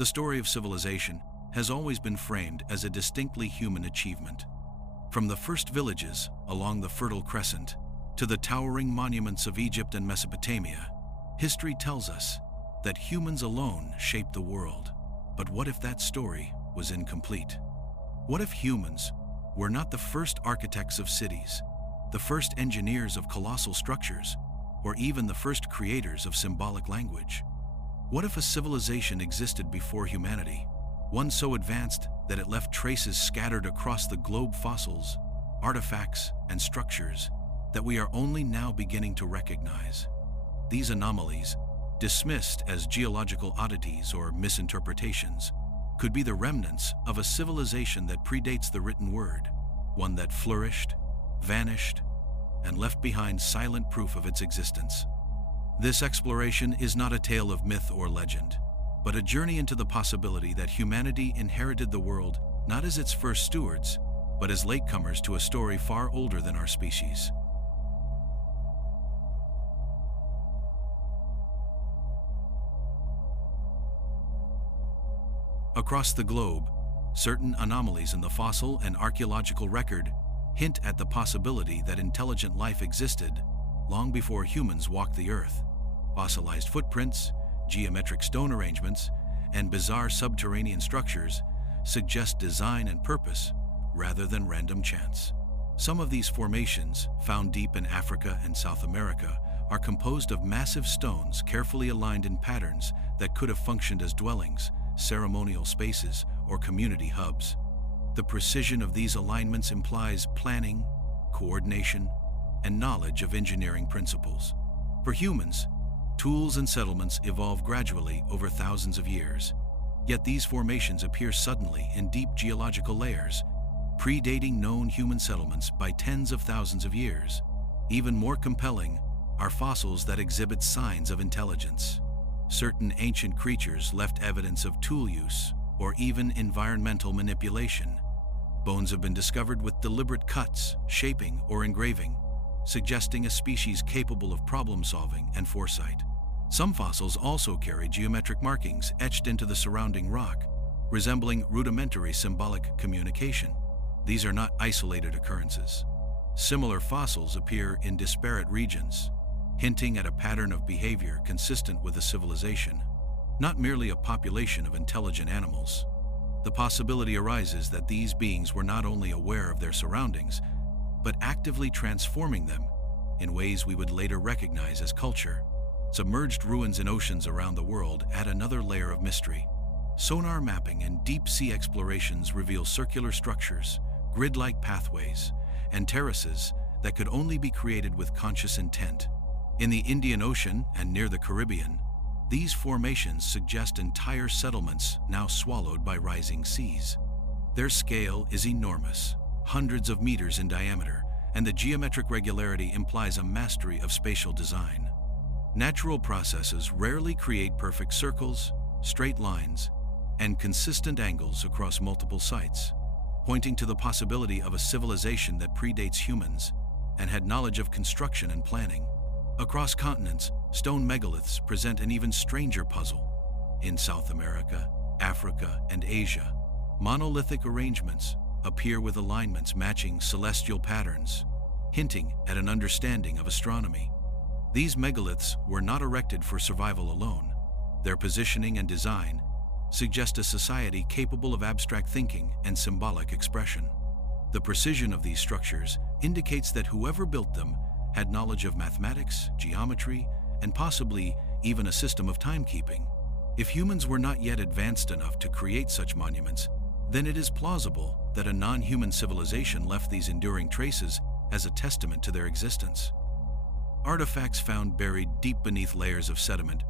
The story of civilization has always been framed as a distinctly human achievement. From the first villages along the Fertile Crescent to the towering monuments of Egypt and Mesopotamia, history tells us that humans alone shaped the world. But what if that story was incomplete? What if humans were not the first architects of cities, the first engineers of colossal structures, or even the first creators of symbolic language? What if a civilization existed before humanity, one so advanced that it left traces scattered across the globe, fossils, artifacts, and structures that we are only now beginning to recognize? These anomalies, dismissed as geological oddities or misinterpretations, could be the remnants of a civilization that predates the written word, one that flourished, vanished, and left behind silent proof of its existence. This exploration is not a tale of myth or legend, but a journey into the possibility that humanity inherited the world not as its first stewards, but as latecomers to a story far older than our species. Across the globe, certain anomalies in the fossil and archaeological record hint at the possibility that intelligent life existed long before humans walked the earth. Fossilized footprints, geometric stone arrangements, and bizarre subterranean structures suggest design and purpose rather than random chance. Some of these formations, found deep in Africa and South America, are composed of massive stones carefully aligned in patterns that could have functioned as dwellings, ceremonial spaces, or community hubs. The precision of these alignments implies planning, coordination, and knowledge of engineering principles. For humans, tools and settlements evolve gradually over thousands of years. Yet these formations appear suddenly in deep geological layers, predating known human settlements by tens of thousands of years. Even more compelling are fossils that exhibit signs of intelligence. Certain ancient creatures left evidence of tool use or even environmental manipulation. Bones have been discovered with deliberate cuts, shaping, or engraving, suggesting a species capable of problem-solving and foresight. Some fossils also carry geometric markings etched into the surrounding rock, resembling rudimentary symbolic communication. These are not isolated occurrences. Similar fossils appear in disparate regions, hinting at a pattern of behavior consistent with a civilization, not merely a population of intelligent animals. The possibility arises that these beings were not only aware of their surroundings, but actively transforming them in ways we would later recognize as culture. Submerged ruins in oceans around the world add another layer of mystery. Sonar mapping and deep-sea explorations reveal circular structures, grid-like pathways, and terraces that could only be created with conscious intent. In the Indian Ocean and near the Caribbean, these formations suggest entire settlements now swallowed by rising seas. Their scale is enormous, hundreds of meters in diameter, and the geometric regularity implies a mastery of spatial design. Natural processes rarely create perfect circles, straight lines, and consistent angles across multiple sites, pointing to the possibility of a civilization that predates humans and had knowledge of construction and planning. Across continents, stone megaliths present an even stranger puzzle. In South America, Africa, and Asia, monolithic arrangements appear with alignments matching celestial patterns, hinting at an understanding of astronomy. These megaliths were not erected for survival alone. Their positioning and design suggest a society capable of abstract thinking and symbolic expression. The precision of these structures indicates that whoever built them had knowledge of mathematics, geometry, and possibly even a system of timekeeping. If humans were not yet advanced enough to create such monuments, then it is plausible that a non-human civilization left these enduring traces as a testament to their existence. Artifacts found buried deep beneath layers of sediment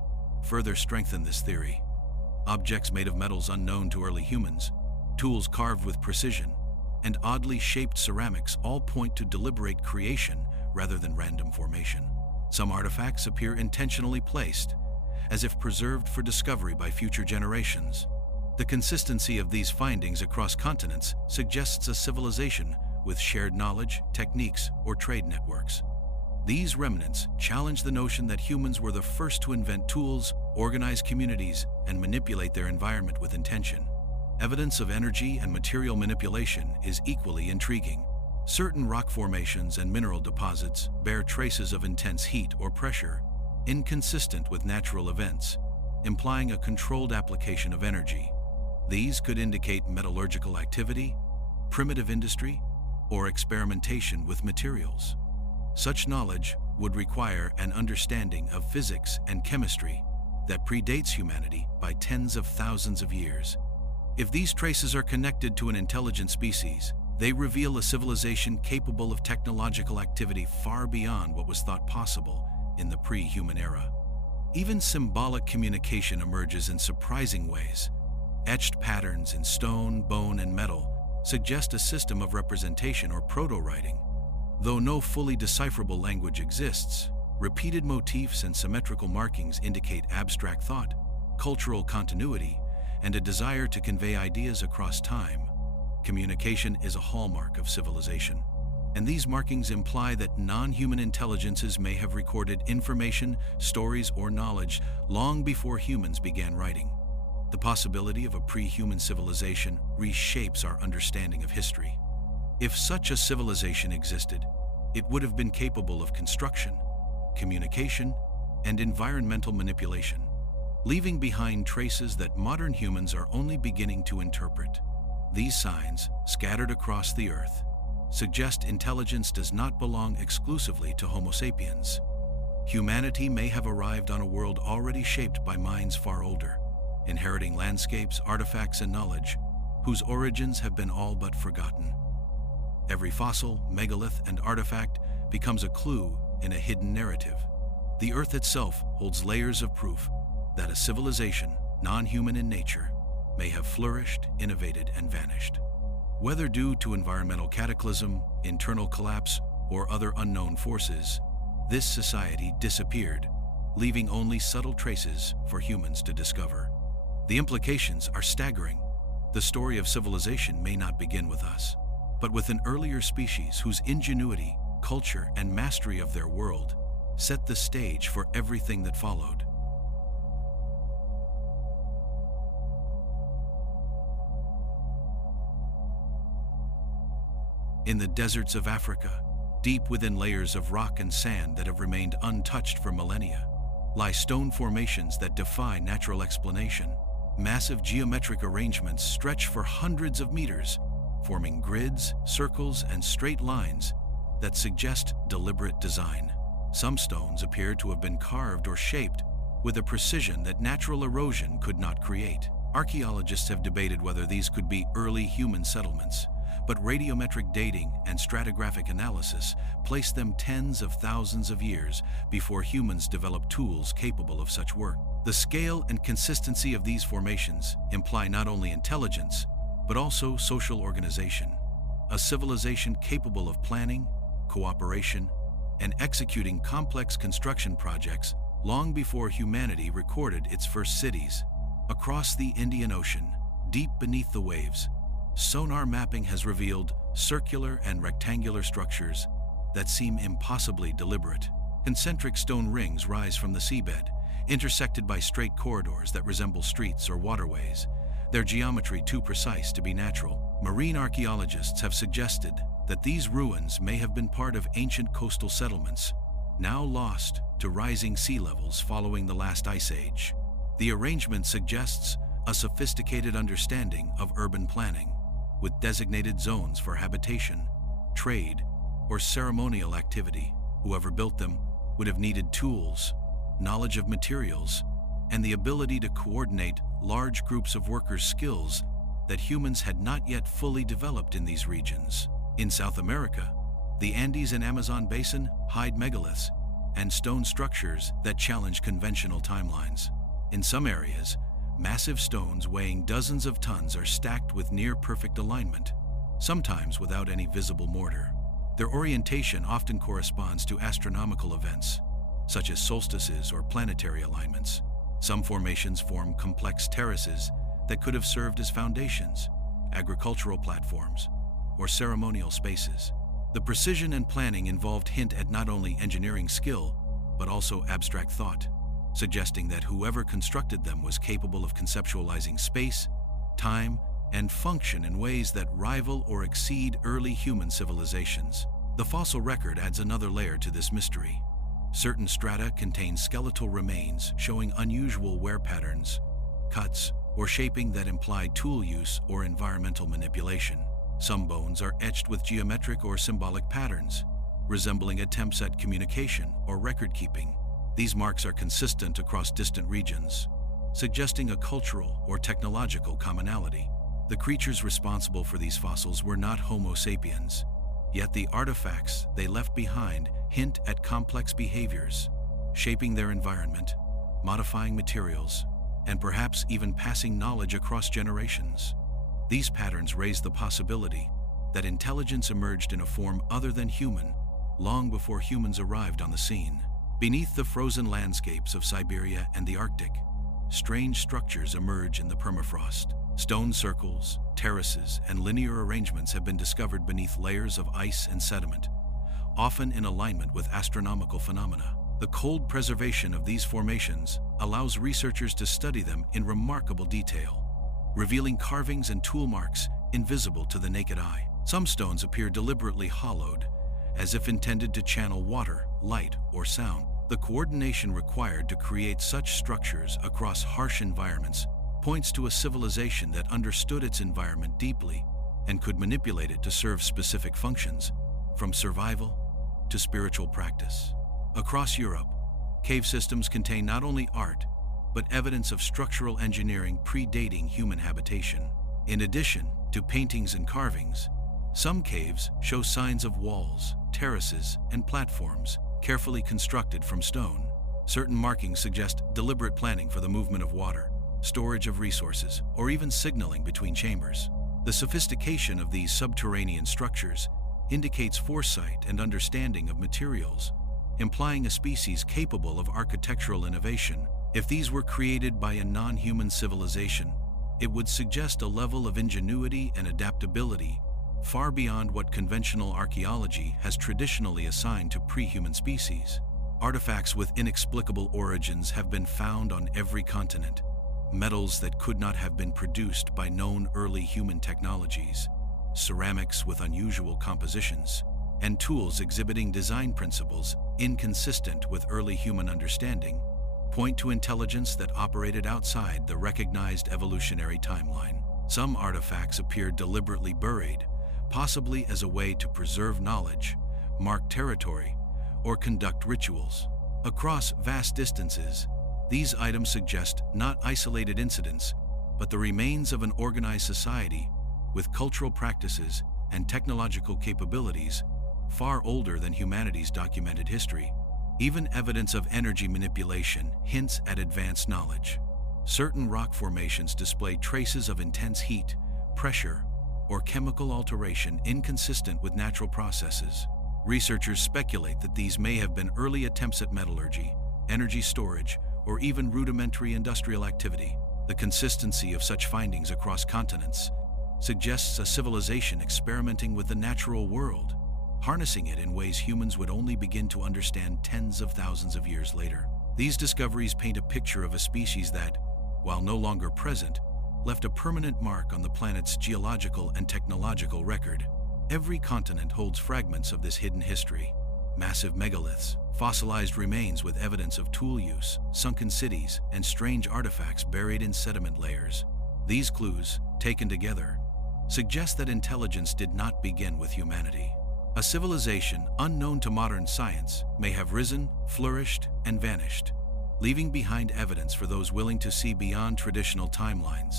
further strengthen this theory. Objects made of metals unknown to early humans, tools carved with precision, and oddly shaped ceramics all point to deliberate creation rather than random formation. Some artifacts appear intentionally placed, as if preserved for discovery by future generations. The consistency of these findings across continents suggests a civilization with shared knowledge, techniques, or trade networks. These remnants challenge the notion that humans were the first to invent tools organize communities, and manipulate their environment with intention. Evidence of energy and material manipulation is equally intriguing. Certain rock formations and mineral deposits bear traces of intense heat or pressure, inconsistent with natural events, implying a controlled application of energy. These could indicate metallurgical activity, primitive industry, or experimentation with materials. Such knowledge would require an understanding of physics and chemistry that predates humanity by tens of thousands of years. If these traces are connected to an intelligent species, they reveal a civilization capable of technological activity far beyond what was thought possible in the pre-human era. Even symbolic communication emerges in surprising ways. Etched patterns in stone, bone, and metal suggest a system of representation or proto-writing. Though no fully decipherable language exists, repeated motifs and symmetrical markings indicate abstract thought, cultural continuity, and a desire to convey ideas across time. Communication is a hallmark of civilization, and these markings imply that non-human intelligences may have recorded information, stories, or knowledge long before humans began writing. The possibility of a pre-human civilization reshapes our understanding of history. If such a civilization existed, it would have been capable of construction, communication, and environmental manipulation, leaving behind traces that modern humans are only beginning to interpret. These signs, scattered across the earth, suggest intelligence does not belong exclusively to Homo sapiens. Humanity may have arrived on a world already shaped by minds far older, inheriting landscapes, artifacts, and knowledge whose origins have been all but forgotten. Every fossil, megalith, and artifact becomes a clue in a hidden narrative. The Earth itself holds layers of proof that a civilization, non-human in nature, may have flourished, innovated, and vanished. Whether due to environmental cataclysm, internal collapse, or other unknown forces, this society disappeared, leaving only subtle traces for humans to discover. The implications are staggering. The story of civilization may not begin with us, but with an earlier species whose ingenuity, culture, and mastery of their world set the stage for everything that followed. In the deserts of Africa, deep within layers of rock and sand that have remained untouched for millennia, lie stone formations that defy natural explanation. Massive geometric arrangements stretch for hundreds of meters, forming grids, circles, and straight lines that suggest deliberate design. Some stones appear to have been carved or shaped with a precision that natural erosion could not create. Archaeologists have debated whether these could be early human settlements, but radiometric dating and stratigraphic analysis place them tens of thousands of years before humans developed tools capable of such work. The scale and consistency of these formations imply not only intelligence, but also social organization, a civilization capable of planning, cooperation, and executing complex construction projects long before humanity recorded its first cities. Across the Indian Ocean, deep beneath the waves, sonar mapping has revealed circular and rectangular structures that seem impossibly deliberate. Concentric stone rings rise from the seabed, intersected by straight corridors that resemble streets or waterways, their geometry too precise to be natural. Marine archaeologists have suggested that these ruins may have been part of ancient coastal settlements, now lost to rising sea levels following the last ice age. The arrangement suggests a sophisticated understanding of urban planning, with designated zones for habitation, trade, or ceremonial activity. Whoever built them would have needed tools, knowledge of materials, and the ability to coordinate large groups of workers' skills that humans had not yet fully developed in these regions. In South America, the Andes and Amazon basin hide megaliths and stone structures that challenge conventional timelines. In some areas, massive stones weighing dozens of tons are stacked with near-perfect alignment, sometimes without any visible mortar. Their orientation often corresponds to astronomical events, such as solstices or planetary alignments. Some formations form complex terraces that could have served as foundations, agricultural platforms, or ceremonial spaces. The precision and planning involved hint at not only engineering skill, but also abstract thought. suggesting that whoever constructed them was capable of conceptualizing space, time, and function in ways that rival or exceed early human civilizations. The fossil record adds another layer to this mystery. Certain strata contain skeletal remains showing unusual wear patterns, cuts, or shaping that imply tool use or environmental manipulation. Some bones are etched with geometric or symbolic patterns, resembling attempts at communication or record-keeping. These marks are consistent across distant regions, suggesting a cultural or technological commonality. The creatures responsible for these fossils were not Homo sapiens, yet the artifacts they left behind hint at complex behaviors, shaping their environment, modifying materials, and perhaps even passing knowledge across generations. These patterns raise the possibility that intelligence emerged in a form other than human, long before humans arrived on the scene. Beneath the frozen landscapes of Siberia and the Arctic, strange structures emerge in the permafrost. Stone circles, terraces, and linear arrangements have been discovered beneath layers of ice and sediment, often in alignment with astronomical phenomena. The cold preservation of these formations allows researchers to study them in remarkable detail, revealing carvings and tool marks invisible to the naked eye. Some stones appear deliberately hollowed, as if intended to channel water, light, or sound. The coordination required to create such structures across harsh environments points to a civilization that understood its environment deeply and could manipulate it to serve specific functions, from survival to spiritual practice. Across Europe, cave systems contain not only art, but evidence of structural engineering predating human habitation. In addition to paintings and carvings, some caves show signs of walls, terraces, and platforms carefully constructed from stone. Certain markings suggest deliberate planning for the movement of water, storage of resources, or even signaling between chambers. The sophistication of these subterranean structures indicates foresight and understanding of materials, implying a species capable of architectural innovation. If these were created by a non-human civilization, it would suggest a level of ingenuity and adaptability far beyond what conventional archaeology has traditionally assigned to pre-human species. Artifacts with inexplicable origins have been found on every continent. Metals that could not have been produced by known early human technologies, ceramics with unusual compositions, and tools exhibiting design principles inconsistent with early human understanding point to intelligence that operated outside the recognized evolutionary timeline. Some artifacts appear deliberately buried, possibly as a way to preserve knowledge, mark territory, or conduct rituals. Across vast distances, these items suggest not isolated incidents, but the remains of an organized society with cultural practices and technological capabilities far older than humanity's documented history. Even evidence of energy manipulation hints at advanced knowledge. Certain rock formations display traces of intense heat, pressure, or chemical alteration inconsistent with natural processes. Researchers speculate that these may have been early attempts at metallurgy, energy storage, or even rudimentary industrial activity. The consistency of such findings across continents suggests a civilization experimenting with the natural world, harnessing it in ways humans would only begin to understand tens of thousands of years later. These discoveries paint a picture of a species that, while no longer present, left a permanent mark on the planet's geological and technological record. Every continent holds fragments of this hidden history. Massive megaliths, fossilized remains with evidence of tool use, sunken cities, and strange artifacts buried in sediment layers. These clues, taken together, suggest that intelligence did not begin with humanity. A civilization unknown to modern science may have risen, flourished, and vanished, leaving behind evidence for those willing to see beyond traditional timelines.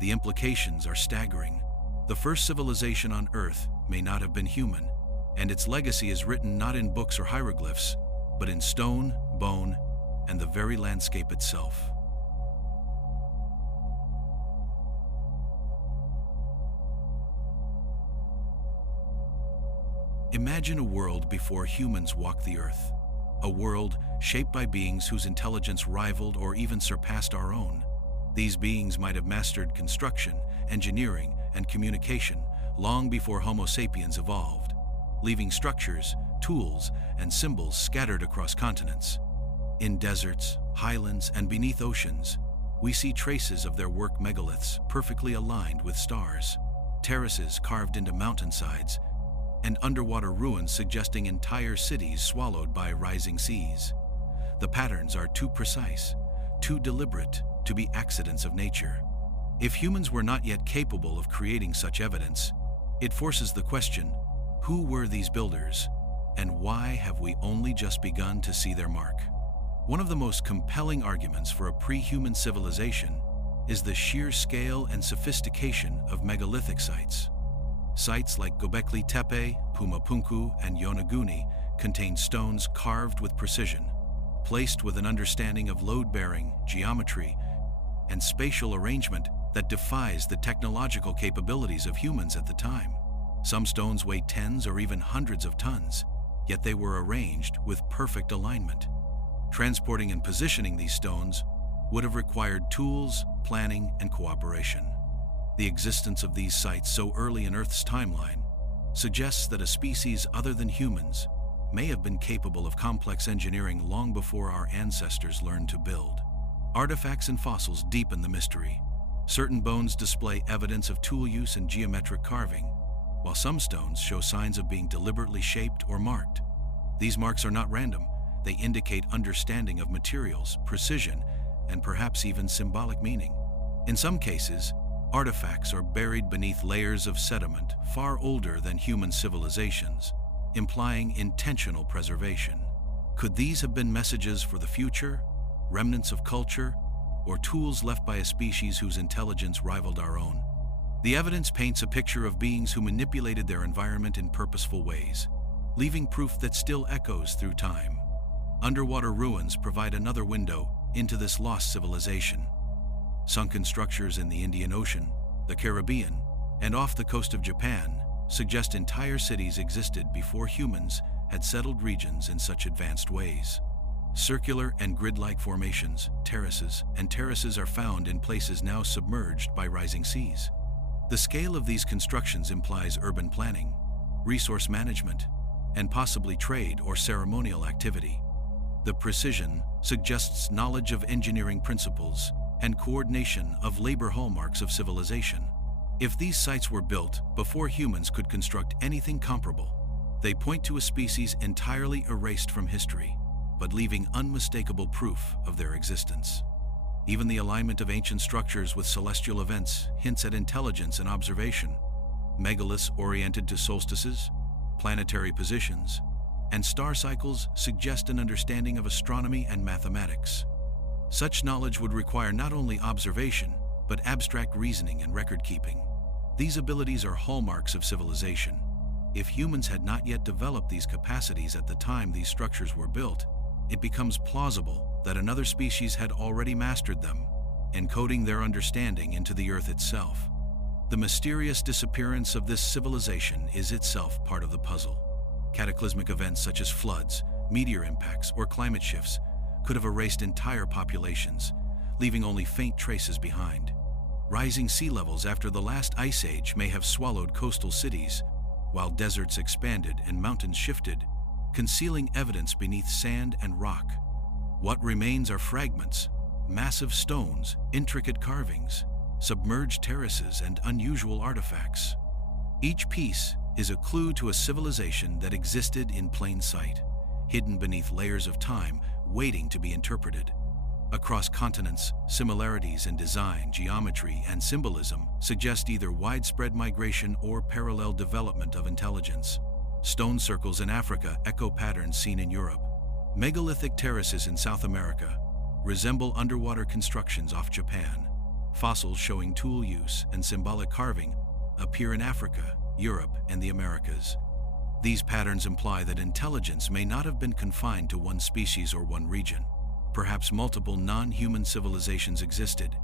The implications are staggering. The first civilization on Earth may not have been human, and its legacy is written not in books or hieroglyphs, but in stone, bone, and the very landscape itself. Imagine a world before humans walked the Earth, a world shaped by beings whose intelligence rivaled or even surpassed our own. These beings might have mastered construction, engineering, and communication long before Homo sapiens evolved, leaving structures, tools, and symbols scattered across continents. In deserts, highlands, and beneath oceans, we see traces of their work: megaliths perfectly aligned with stars, terraces carved into mountainsides, and underwater ruins suggesting entire cities swallowed by rising seas. The patterns are too precise, too deliberate to be accidents of nature. If humans were not yet capable of creating such evidence, it forces the question, who were these builders, and why have we only just begun to see their mark? One of the most compelling arguments for a pre-human civilization is the sheer scale and sophistication of megalithic sites. Sites like Göbekli Tepe, Pumapunku, and Yonaguni contain stones carved with precision, placed with an understanding of load-bearing, geometry, and spatial arrangement that defies the technological capabilities of humans at the time. Some stones weigh tens or even hundreds of tons, yet they were arranged with perfect alignment. Transporting and positioning these stones would have required tools, planning, and cooperation. The existence of these sites so early in Earth's timeline suggests that a species other than humans may have been capable of complex engineering long before our ancestors learned to build. Artifacts and fossils deepen the mystery. Certain bones display evidence of tool use and geometric carving, while some stones show signs of being deliberately shaped or marked. These marks are not random. They indicate understanding of materials, precision, and perhaps even symbolic meaning. In some cases, artifacts are buried beneath layers of sediment far older than human civilizations, implying intentional preservation. Could these have been messages for the future, remnants of culture, or tools left by a species whose intelligence rivaled our own? The evidence paints a picture of beings who manipulated their environment in purposeful ways, leaving proof that still echoes through time. Underwater ruins provide another window into this lost civilization. Sunken structures in the Indian Ocean, the Caribbean, and off the coast of Japan suggest entire cities existed before humans had settled regions in such advanced ways. Circular and grid-like formations, terraces are found in places now submerged by rising seas. The scale of these constructions implies urban planning, resource management, and possibly trade or ceremonial activity. The precision suggests knowledge of engineering principles and coordination of labor hallmarks of civilization. If these sites were built before humans could construct anything comparable, they point to a species entirely erased from history, but leaving unmistakable proof of their existence. Even the alignment of ancient structures with celestial events hints at intelligence and observation. Megaliths oriented to solstices, planetary positions, and star cycles suggest an understanding of astronomy and mathematics. Such knowledge would require not only observation, but abstract reasoning and record-keeping. These abilities are hallmarks of civilization. If humans had not yet developed these capacities at the time these structures were built, it becomes plausible that another species had already mastered them, encoding their understanding into the Earth itself. The mysterious disappearance of this civilization is itself part of the puzzle. Cataclysmic events such as floods, meteor impacts, or climate shifts could have erased entire populations, leaving only faint traces behind. Rising sea levels after the last ice age may have swallowed coastal cities, while deserts expanded and mountains shifted, concealing evidence beneath sand and rock. What remains are fragments, massive stones, intricate carvings, submerged terraces, and unusual artifacts. Each piece is a clue to a civilization that existed in plain sight, hidden beneath layers of time, waiting to be interpreted. Across continents, similarities in design, geometry, and symbolism suggest either widespread migration or parallel development of intelligence. Stone circles in Africa echo patterns seen in Europe. Megalithic terraces in South America resemble underwater constructions off Japan. Fossils showing tool use and symbolic carving appear in Africa, Europe, and the Americas. These patterns imply that intelligence may not have been confined to one species or one region. Perhaps multiple non-human civilizations existed,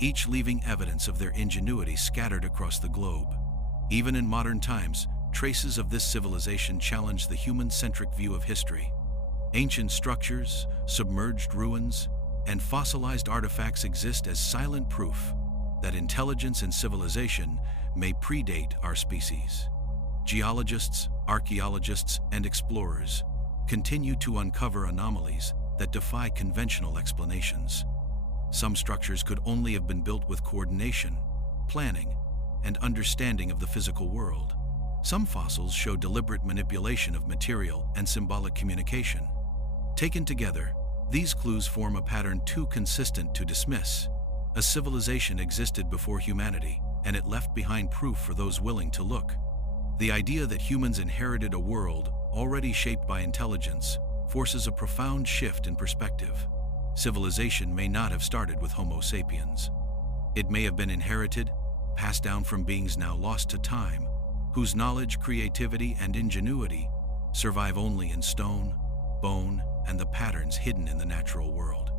each leaving evidence of their ingenuity scattered across the globe. Even in modern times, traces of this civilization challenge the human-centric view of history. Ancient structures, submerged ruins, and fossilized artifacts exist as silent proof that intelligence and civilization may predate our species. Geologists, archaeologists, and explorers continue to uncover anomalies that defy conventional explanations. Some structures could only have been built with coordination, planning, and understanding of the physical world. Some fossils show deliberate manipulation of material and symbolic communication. Taken together, these clues form a pattern too consistent to dismiss. A civilization existed before humanity, and it left behind proof for those willing to look. The idea that humans inherited a world already shaped by intelligence forces a profound shift in perspective. Civilization may not have started with Homo sapiens. It may have been inherited, passed down from beings now lost to time, whose knowledge, creativity, and ingenuity survive only in stone, bone, and the patterns hidden in the natural world.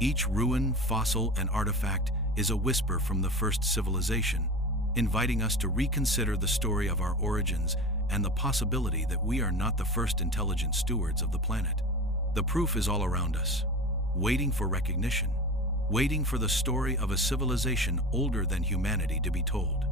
Each ruin, fossil, and artifact is a whisper from the first civilization, inviting us to reconsider the story of our origins and the possibility that we are not the first intelligent stewards of the planet. The proof is all around us, waiting for recognition, waiting for the story of a civilization older than humanity to be told.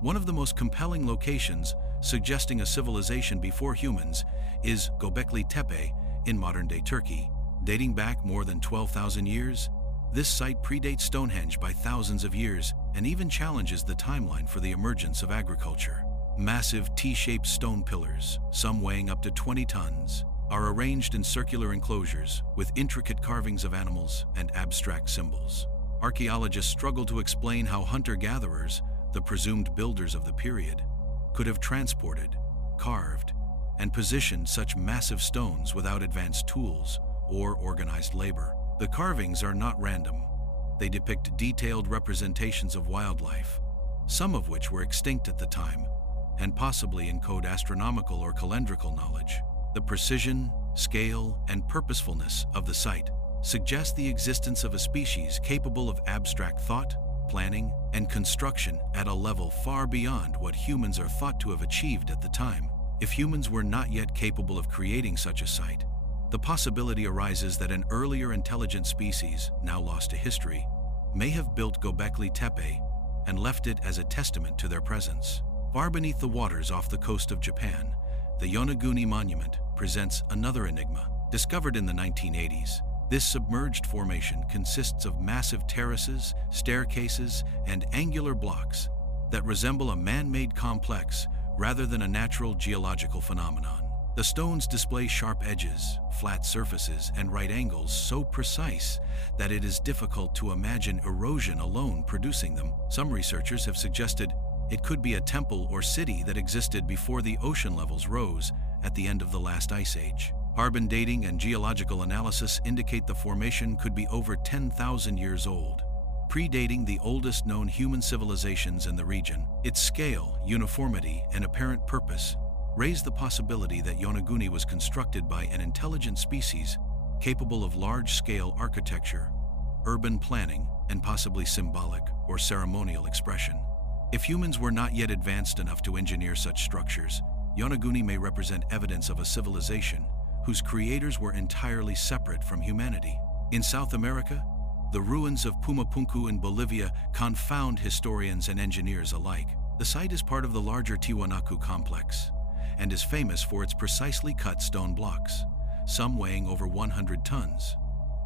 One of the most compelling locations suggesting a civilization before humans is Göbekli Tepe in modern-day Turkey. Dating back more than 12,000 years, this site predates Stonehenge by thousands of years and even challenges the timeline for the emergence of agriculture. Massive T-shaped stone pillars, some weighing up to 20 tons, are arranged in circular enclosures with intricate carvings of animals and abstract symbols. Archaeologists struggle to explain how hunter-gatherers, the presumed builders of the period, could have transported, carved, and positioned such massive stones without advanced tools or organized labor. The carvings are not random. They depict detailed representations of wildlife, some of which were extinct at the time, and possibly encode astronomical or calendrical knowledge. The precision, scale, and purposefulness of the site suggest the existence of a species capable of abstract thought, planning, and construction at a level far beyond what humans are thought to have achieved at the time. If humans were not yet capable of creating such a site, the possibility arises that an earlier intelligent species, now lost to history, may have built Göbekli Tepe and left it as a testament to their presence. Far beneath the waters off the coast of Japan, the Yonaguni Monument presents another enigma. Discovered in the 1980s, this submerged formation consists of massive terraces, staircases, and angular blocks that resemble a man-made complex rather than a natural geological phenomenon. The stones display sharp edges, flat surfaces, and right angles so precise that it is difficult to imagine erosion alone producing them. Some researchers have suggested it could be a temple or city that existed before the ocean levels rose at the end of the last ice age. Carbon dating and geological analysis indicate the formation could be over 10,000 years old, predating the oldest known human civilizations in the region. Its scale, uniformity, and apparent purpose raise the possibility that Yonaguni was constructed by an intelligent species capable of large-scale architecture, urban planning, and possibly symbolic or ceremonial expression. If humans were not yet advanced enough to engineer such structures, Yonaguni may represent evidence of a civilization whose creators were entirely separate from humanity. In South America, the ruins of Pumapunku in Bolivia confound historians and engineers alike. The site is part of the larger Tiwanaku complex and is famous for its precisely cut stone blocks, some weighing over 100 tons,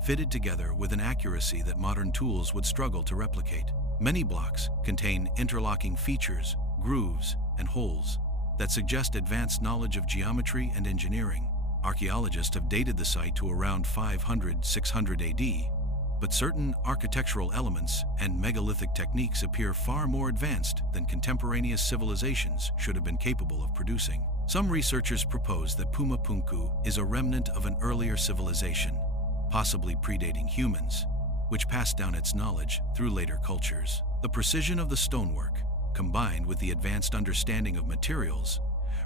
fitted together with an accuracy that modern tools would struggle to replicate. Many blocks contain interlocking features, grooves, and holes that suggest advanced knowledge of geometry and engineering. Archaeologists have dated the site to around 500–600 AD, but certain architectural elements and megalithic techniques appear far more advanced than contemporaneous civilizations should have been capable of producing. Some researchers propose that Pumapunku is a remnant of an earlier civilization, possibly predating humans, which passed down its knowledge through later cultures. The precision of the stonework, combined with the advanced understanding of materials,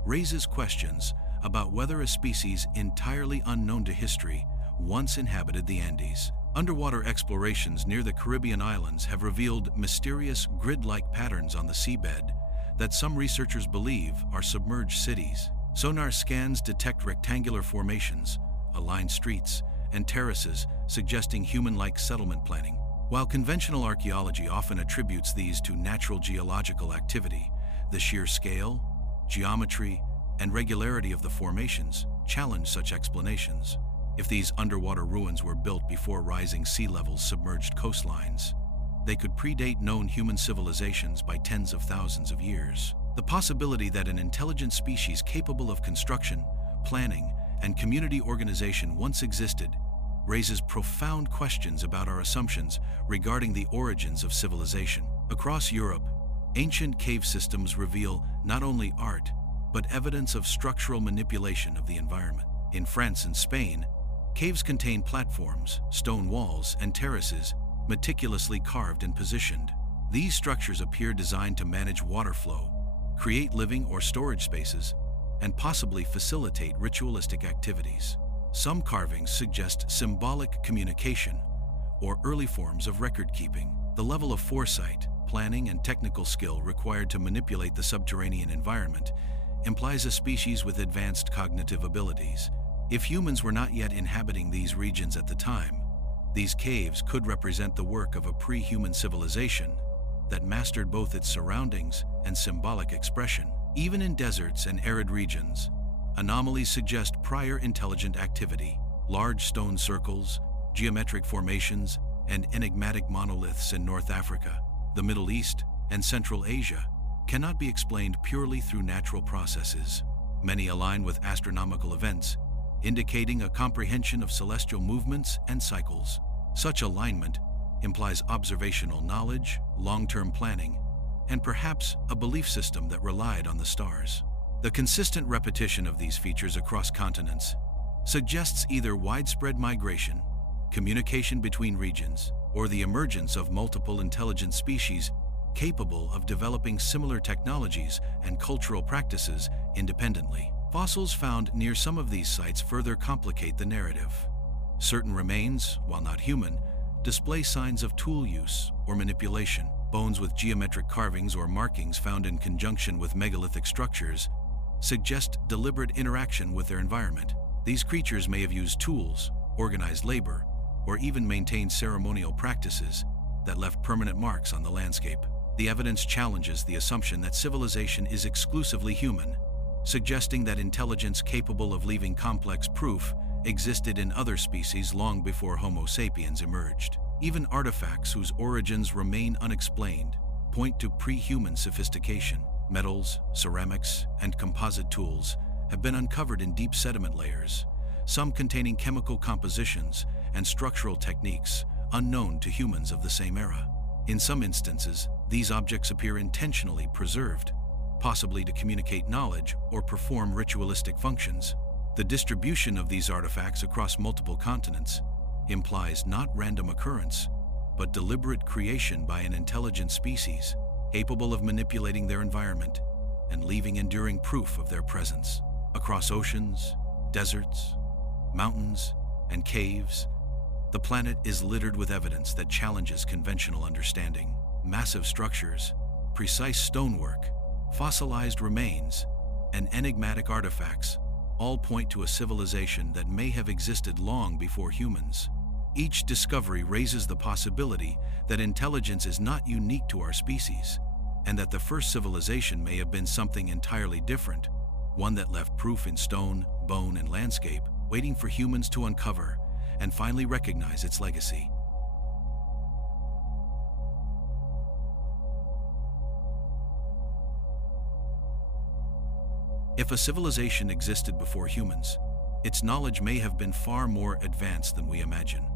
raises questions about whether a species entirely unknown to history once inhabited the Andes. Underwater explorations near the Caribbean islands have revealed mysterious grid-like patterns on the seabed that some researchers believe are submerged cities. Sonar scans detect rectangular formations, aligned streets, and terraces suggesting human-like settlement planning. While conventional archaeology often attributes these to natural geological activity, The sheer scale, geometry, and regularity of the formations challenge such explanations. If these underwater ruins were built before rising sea levels submerged coastlines, they could predate known human civilizations by tens of thousands of years. The possibility that an intelligent species capable of construction, planning, and community organization once existed raises profound questions about our assumptions regarding the origins of civilization. Across Europe, ancient cave systems reveal not only art, but evidence of structural manipulation of the environment. In France and Spain, caves contain platforms, stone walls, and terraces meticulously carved and positioned. These structures appear designed to manage water flow, create living or storage spaces, and possibly facilitate ritualistic activities. Some carvings suggest symbolic communication or early forms of record-keeping. The level of foresight, planning, and technical skill required to manipulate the subterranean environment implies a species with advanced cognitive abilities. If humans were not yet inhabiting these regions at the time, these caves could represent the work of a pre-human civilization that mastered both its surroundings and symbolic expression. Even in deserts and arid regions, anomalies suggest prior intelligent activity. Large stone circles, geometric formations, and enigmatic monoliths in North Africa, the Middle East, and Central Asia cannot be explained purely through natural processes. Many align with astronomical events, indicating a comprehension of celestial movements and cycles. Such alignment implies observational knowledge, long-term planning, and perhaps a belief system that relied on the stars. The consistent repetition of these features across continents suggests either widespread migration, communication between regions, or the emergence of multiple intelligent species capable of developing similar technologies and cultural practices independently. Fossils found near some of these sites further complicate the narrative. Certain remains, while not human, display signs of tool use or manipulation. Bones with geometric carvings or markings found in conjunction with megalithic structures suggest deliberate interaction with their environment. These creatures may have used tools, organized labor, or even maintained ceremonial practices that left permanent marks on the landscape. The evidence challenges the assumption that civilization is exclusively human, suggesting that intelligence capable of leaving complex proof existed in other species long before Homo sapiens emerged. Even artifacts whose origins remain unexplained point to pre-human sophistication. Metals, ceramics, and composite tools have been uncovered in deep sediment layers, some containing chemical compositions and structural techniques unknown to humans of the same era. In some instances, these objects appear intentionally preserved, possibly to communicate knowledge or perform ritualistic functions. The distribution of these artifacts across multiple continents implies not random occurrence, but deliberate creation by an intelligent species capable of manipulating their environment and leaving enduring proof of their presence. Across oceans, deserts, mountains, and caves, the planet is littered with evidence that challenges conventional understanding. Massive structures, precise stonework, fossilized remains, and enigmatic artifacts all point to a civilization that may have existed long before humans. Each discovery raises the possibility that intelligence is not unique to our species, and that the first civilization may have been something entirely different, one that left proof in stone, bone, and landscape, waiting for humans to uncover and finally recognize its legacy. If a civilization existed before humans, its knowledge may have been far more advanced than we imagine.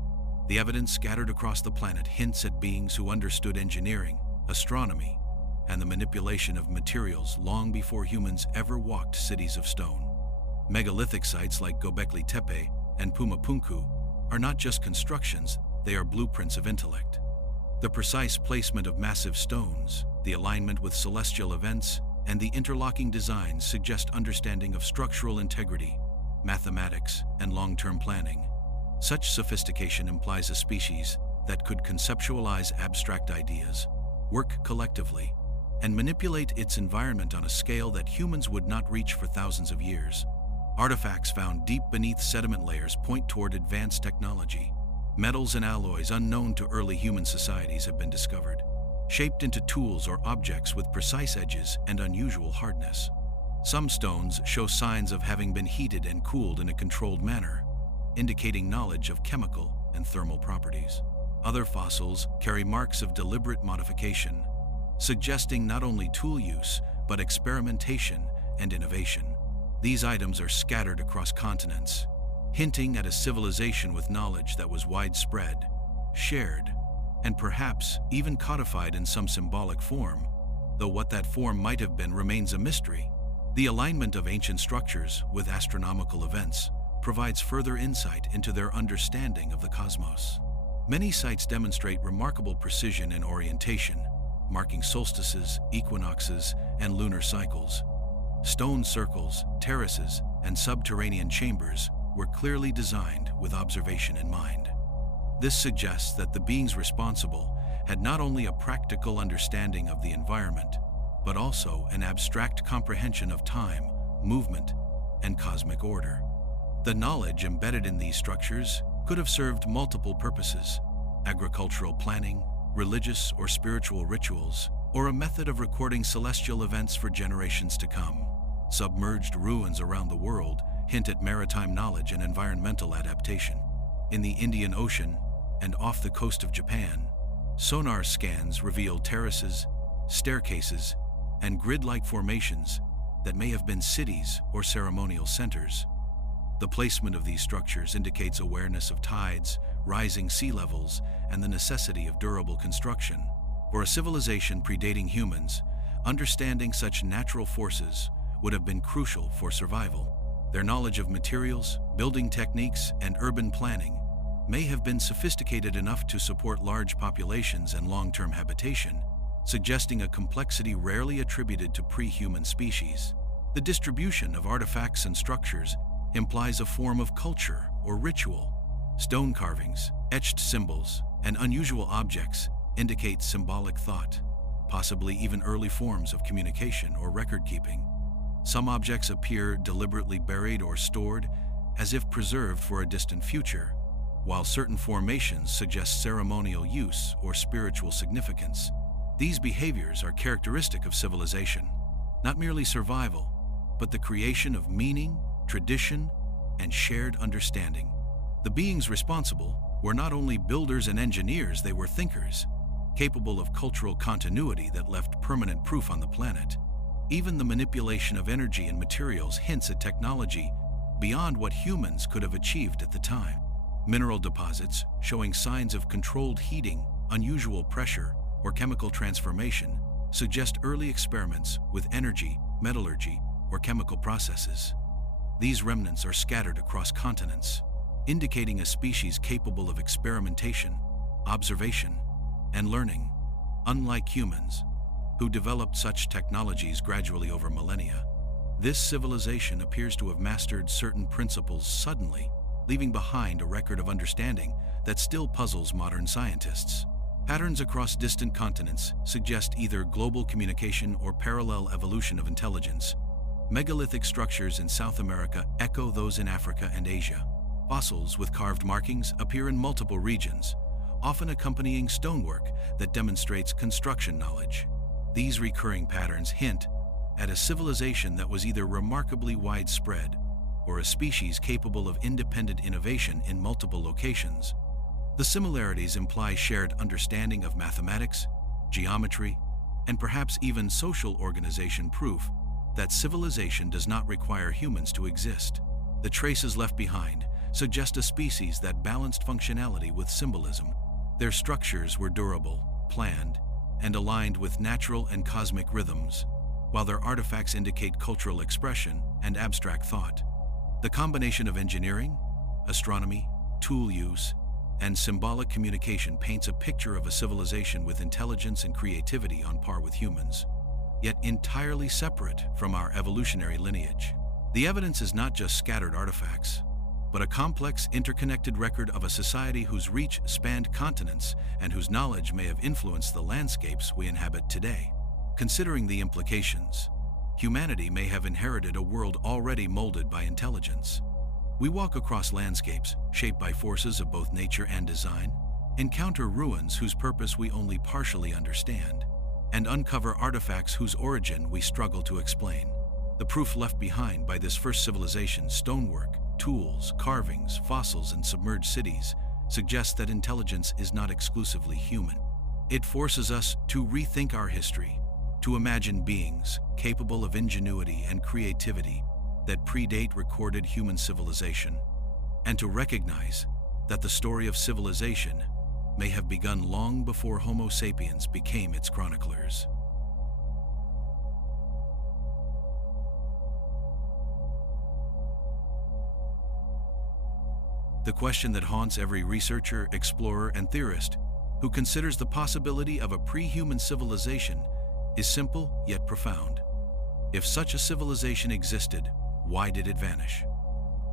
The evidence scattered across the planet hints at beings who understood engineering, astronomy, and the manipulation of materials long before humans ever walked cities of stone. Megalithic sites like Göbekli Tepe and Pumapunku are not just constructions, they are blueprints of intellect. The precise placement of massive stones, the alignment with celestial events, and the interlocking designs suggest understanding of structural integrity, mathematics, and long-term planning. Such sophistication implies a species that could conceptualize abstract ideas, work collectively, and manipulate its environment on a scale that humans would not reach for thousands of years. Artifacts found deep beneath sediment layers point toward advanced technology. Metals and alloys unknown to early human societies have been discovered, shaped into tools or objects with precise edges and unusual hardness. Some stones show signs of having been heated and cooled in a controlled manner, indicating knowledge of chemical and thermal properties. Other fossils carry marks of deliberate modification, suggesting not only tool use, but experimentation and innovation. These items are scattered across continents, hinting at a civilization with knowledge that was widespread, shared, and perhaps even codified in some symbolic form, though what that form might have been remains a mystery. The alignment of ancient structures with astronomical events provides further insight into their understanding of the cosmos. Many sites demonstrate remarkable precision and orientation, marking solstices, equinoxes, and lunar cycles. Stone circles, terraces, and subterranean chambers were clearly designed with observation in mind. This suggests that the beings responsible had not only a practical understanding of the environment, but also an abstract comprehension of time, movement, and cosmic order. The knowledge embedded in these structures could have served multiple purposes: agricultural planning, religious or spiritual rituals, or a method of recording celestial events for generations to come. Submerged ruins around the world hint at maritime knowledge and environmental adaptation. In the Indian Ocean and off the coast of Japan, sonar scans reveal terraces, staircases, and grid-like formations that may have been cities or ceremonial centers. The placement of these structures indicates awareness of tides, rising sea levels, and the necessity of durable construction. For a civilization predating humans, understanding such natural forces would have been crucial for survival. Their knowledge of materials, building techniques, and urban planning may have been sophisticated enough to support large populations and long-term habitation, suggesting a complexity rarely attributed to pre-human species. The distribution of artifacts and structures implies a form of culture or ritual. Stone carvings, etched symbols, and unusual objects indicate symbolic thought, possibly even early forms of communication or record-keeping. Some objects appear deliberately buried or stored, as if preserved for a distant future, while certain formations suggest ceremonial use or spiritual significance. These behaviors are characteristic of civilization, not merely survival, but the creation of meaning, tradition, and shared understanding. The beings responsible were not only builders and engineers, they were thinkers, capable of cultural continuity that left permanent proof on the planet. Even the manipulation of energy and materials hints at technology beyond what humans could have achieved at the time. Mineral deposits showing signs of controlled heating, unusual pressure, or chemical transformation suggest early experiments with energy, metallurgy, or chemical processes. These remnants are scattered across continents, indicating a species capable of experimentation, observation, and learning. Unlike humans, who developed such technologies gradually over millennia, this civilization appears to have mastered certain principles suddenly, leaving behind a record of understanding that still puzzles modern scientists. Patterns across distant continents suggest either global communication or parallel evolution of intelligence. Megalithic structures in South America echo those in Africa and Asia. Fossils with carved markings appear in multiple regions, often accompanying stonework that demonstrates construction knowledge. These recurring patterns hint at a civilization that was either remarkably widespread or a species capable of independent innovation in multiple locations. The similarities imply shared understanding of mathematics, geometry, and perhaps even social organization, proof that civilization does not require humans to exist. The traces left behind suggest a species that balanced functionality with symbolism. Their structures were durable, planned, and aligned with natural and cosmic rhythms, while their artifacts indicate cultural expression and abstract thought. The combination of engineering, astronomy, tool use, and symbolic communication paints a picture of a civilization with intelligence and creativity on par with humans, yet entirely separate from our evolutionary lineage. The evidence is not just scattered artifacts, but a complex, interconnected record of a society whose reach spanned continents and whose knowledge may have influenced the landscapes we inhabit today. Considering the implications, humanity may have inherited a world already molded by intelligence. We walk across landscapes shaped by forces of both nature and design, encounter ruins whose purpose we only partially understand, and uncover artifacts whose origin we struggle to explain. The proof left behind by this first civilization, stonework, tools, carvings, fossils, and submerged cities, suggests that intelligence is not exclusively human. It forces us to rethink our history, to imagine beings capable of ingenuity and creativity that predate recorded human civilization, and to recognize that the story of civilization may have begun long before Homo sapiens became its chroniclers. The question that haunts every researcher, explorer, and theorist who considers the possibility of a pre-human civilization is simple yet profound. If such a civilization existed, why did it vanish?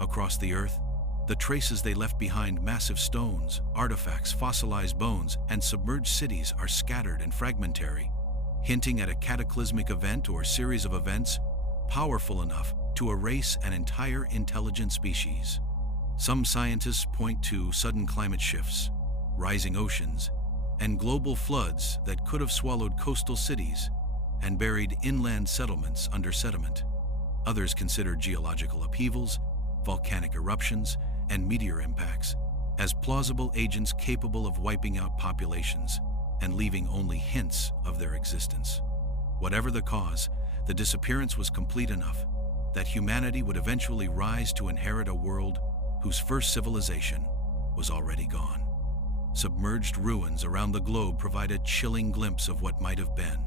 Across the earth, the traces they left behind, massive stones, artifacts, fossilized bones, and submerged cities, are scattered and fragmentary, hinting at a cataclysmic event or series of events powerful enough to erase an entire intelligent species. Some scientists point to sudden climate shifts, rising oceans, and global floods that could have swallowed coastal cities and buried inland settlements under sediment. Others consider geological upheavals, volcanic eruptions, and meteor impacts as plausible agents capable of wiping out populations and leaving only hints of their existence. Whatever the cause, the disappearance was complete enough that humanity would eventually rise to inherit a world whose first civilization was already gone. Submerged ruins around the globe provide a chilling glimpse of what might have been.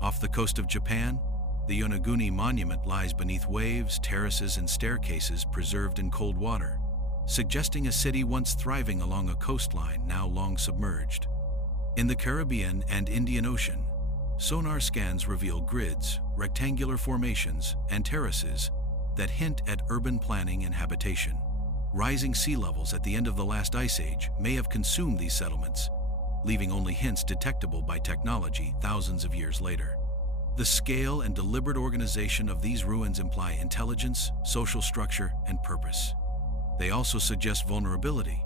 Off the coast of Japan, the Yonaguni Monument lies beneath waves, terraces, and staircases preserved in cold water, suggesting a city once thriving along a coastline now long submerged. In the Caribbean and Indian Ocean, sonar scans reveal grids, rectangular formations, and terraces that hint at urban planning and habitation. Rising sea levels at the end of the last ice age may have consumed these settlements, leaving only hints detectable by technology thousands of years later. The scale and deliberate organization of these ruins imply intelligence, social structure, and purpose. They also suggest vulnerability.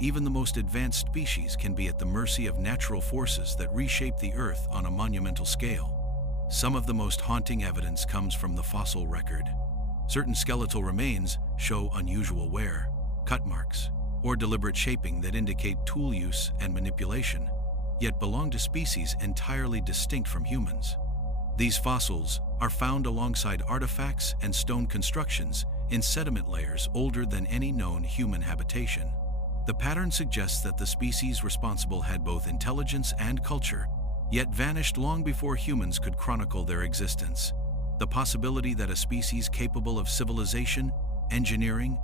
Even the most advanced species can be at the mercy of natural forces that reshape the Earth on a monumental scale. Some of the most haunting evidence comes from the fossil record. Certain skeletal remains show unusual wear, cut marks, or deliberate shaping that indicate tool use and manipulation, yet belong to species entirely distinct from humans. These fossils are found alongside artifacts and stone constructions in sediment layers older than any known human habitation. The pattern suggests that the species responsible had both intelligence and culture, yet vanished long before humans could chronicle their existence. The possibility that a species capable of civilization, engineering,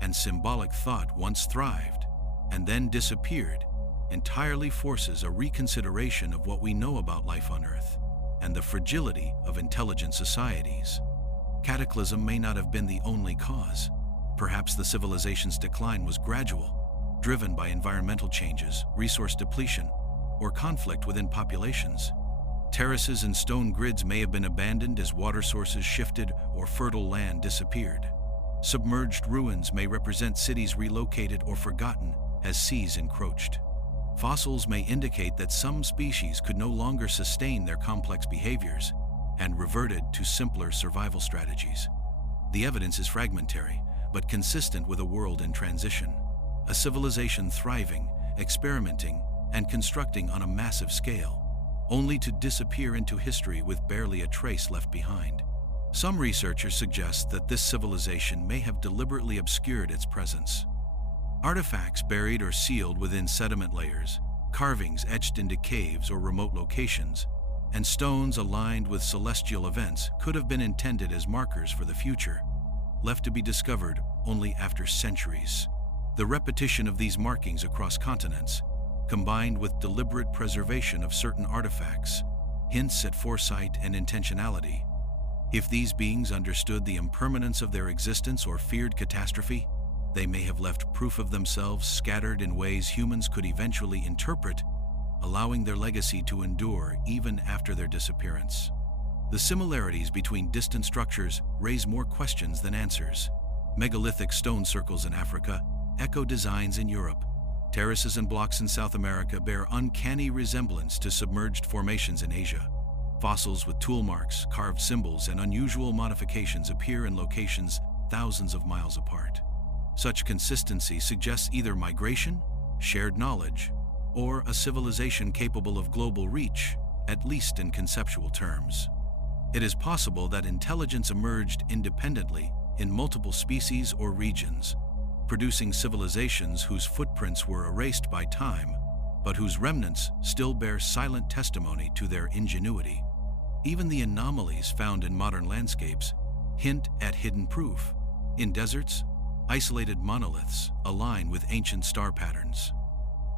and symbolic thought once thrived and then disappeared entirely forces a reconsideration of what we know about life on Earth and the fragility of intelligent societies. Cataclysm may not have been the only cause. Perhaps the civilization's decline was gradual, driven by environmental changes, resource depletion, or conflict within populations. Terraces and stone grids may have been abandoned as water sources shifted or fertile land disappeared. Submerged ruins may represent cities relocated or forgotten as seas encroached. Fossils may indicate that some species could no longer sustain their complex behaviors and reverted to simpler survival strategies. The evidence is fragmentary, but consistent with a world in transition. A civilization thriving, experimenting, and constructing on a massive scale, only to disappear into history with barely a trace left behind. Some researchers suggest that this civilization may have deliberately obscured its presence. Artifacts buried or sealed within sediment layers, carvings etched into caves or remote locations, and stones aligned with celestial events could have been intended as markers for the future, left to be discovered only after centuries. The repetition of these markings across continents, combined with deliberate preservation of certain artifacts, hints at foresight and intentionality. If these beings understood the impermanence of their existence or feared catastrophe, they may have left proof of themselves scattered in ways humans could eventually interpret, allowing their legacy to endure even after their disappearance. The similarities between distant structures raise more questions than answers. Megalithic stone circles in Africa echo designs in Europe, Terraces and blocks in South America bear uncanny resemblance to submerged formations in Asia. Fossils with tool marks, carved symbols, and unusual modifications appear in locations thousands of miles apart. Such consistency suggests either migration, shared knowledge, or a civilization capable of global reach, at least in conceptual terms. It is possible that intelligence emerged independently in multiple species or regions, producing civilizations whose footprints were erased by time, but whose remnants still bear silent testimony to their ingenuity. Even the anomalies found in modern landscapes hint at hidden proof. In deserts, isolated monoliths align with ancient star patterns.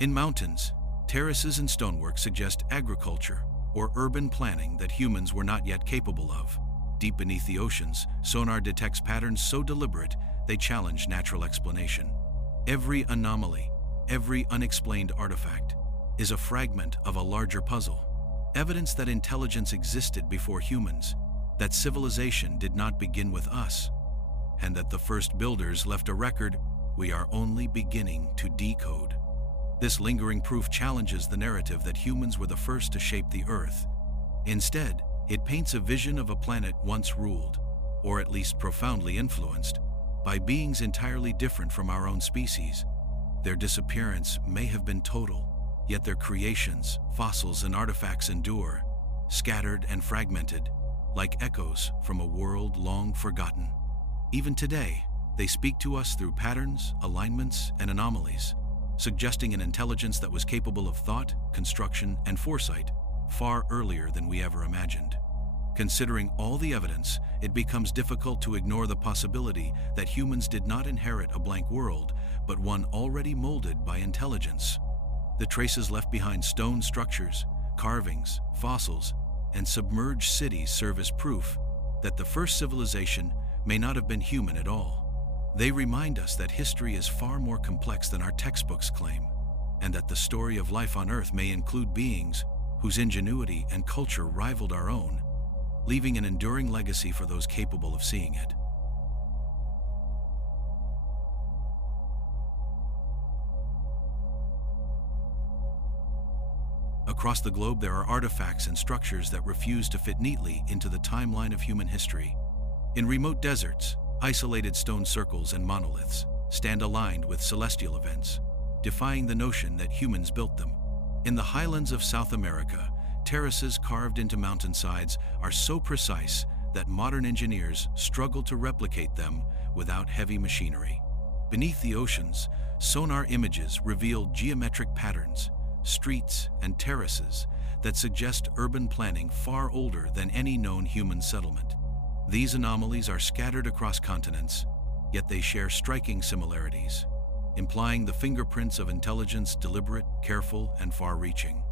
In mountains, terraces and stonework suggest agriculture or urban planning that humans were not yet capable of. Deep beneath the oceans, sonar detects patterns so deliberate they challenge natural explanation. Every anomaly, every unexplained artifact, is a fragment of a larger puzzle. Evidence that intelligence existed before humans, that civilization did not begin with us, and that the first builders left a record we are only beginning to decode. This lingering proof challenges the narrative that humans were the first to shape the Earth. Instead, it paints a vision of a planet once ruled, or at least profoundly influenced, by beings entirely different from our own species. Their disappearance may have been total, yet their creations, fossils, and artifacts endure, scattered and fragmented, like echoes from a world long forgotten. Even today, they speak to us through patterns, alignments, and anomalies, suggesting an intelligence that was capable of thought, construction, and foresight far earlier than we ever imagined. Considering all the evidence, it becomes difficult to ignore the possibility that humans did not inherit a blank world, but one already molded by intelligence. The traces left behind stone structures, carvings, fossils, and submerged cities serve as proof that the first civilization may not have been human at all. They remind us that history is far more complex than our textbooks claim, and that the story of life on Earth may include beings whose ingenuity and culture rivaled our own, leaving an enduring legacy for those capable of seeing it. Across the globe, there are artifacts and structures that refuse to fit neatly into the timeline of human history. In remote deserts, isolated stone circles and monoliths stand aligned with celestial events, defying the notion that humans built them. In the highlands of South America, terraces carved into mountainsides are so precise that modern engineers struggle to replicate them without heavy machinery. Beneath the oceans, sonar images reveal geometric patterns, streets, and terraces that suggest urban planning far older than any known human settlement. These anomalies are scattered across continents, yet they share striking similarities, implying the fingerprints of intelligence deliberate, careful, and far-reaching.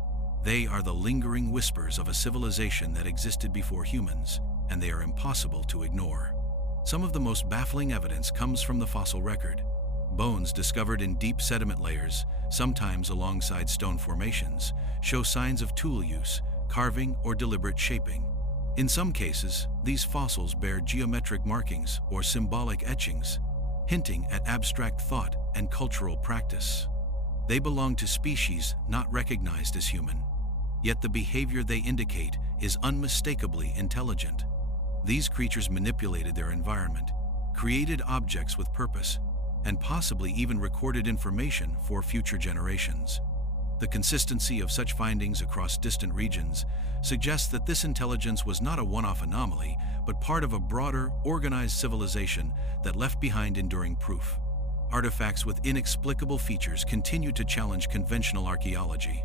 They are the lingering whispers of a civilization that existed before humans, and they are impossible to ignore. Some of the most baffling evidence comes from the fossil record. Bones discovered in deep sediment layers, sometimes alongside stone formations, show signs of tool use, carving, or deliberate shaping. In some cases, these fossils bear geometric markings or symbolic etchings, hinting at abstract thought and cultural practice. They belong to species not recognized as human, yet the behavior they indicate is unmistakably intelligent. These creatures manipulated their environment, created objects with purpose, and possibly even recorded information for future generations. The consistency of such findings across distant regions suggests that this intelligence was not a one-off anomaly, but part of a broader, organized civilization that left behind enduring proof. Artifacts with inexplicable features continue to challenge conventional archaeology.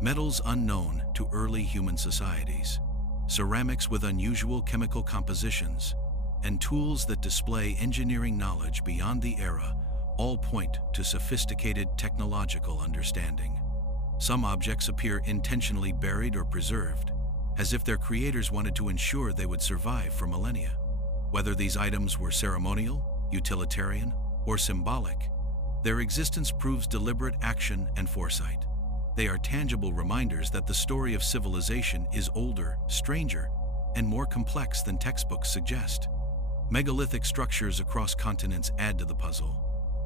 Metals unknown to early human societies, ceramics with unusual chemical compositions, and tools that display engineering knowledge beyond the era all point to sophisticated technological understanding. Some objects appear intentionally buried or preserved, as if their creators wanted to ensure they would survive for millennia. Whether these items were ceremonial, utilitarian, or symbolic, their existence proves deliberate action and foresight. They are tangible reminders that the story of civilization is older, stranger, and more complex than textbooks suggest. Megalithic structures across continents add to the puzzle.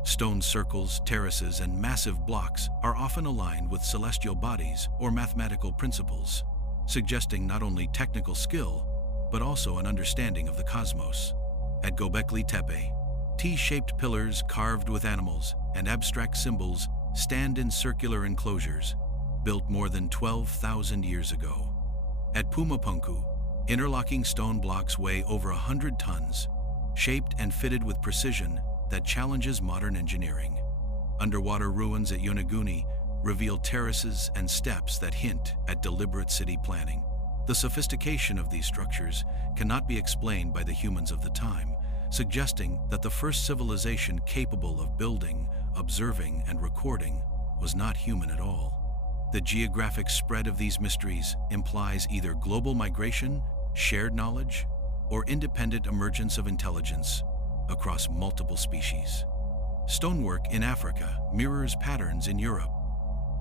Stone circles, terraces, and massive blocks are often aligned with celestial bodies or mathematical principles, suggesting not only technical skill, but also an understanding of the cosmos. At Göbekli Tepe, T-shaped pillars carved with animals and abstract symbols stand in circular enclosures, built more than 12,000 years ago. At Pumapunku, interlocking stone blocks weigh over 100 tons, shaped and fitted with precision that challenges modern engineering. Underwater ruins at Yonaguni reveal terraces and steps that hint at deliberate city planning. The sophistication of these structures cannot be explained by the humans of the time, suggesting that the first civilization capable of building, observing, and recording was not human at all. The geographic spread of these mysteries implies either global migration, shared knowledge, or independent emergence of intelligence across multiple species. Stonework in Africa mirrors patterns in Europe.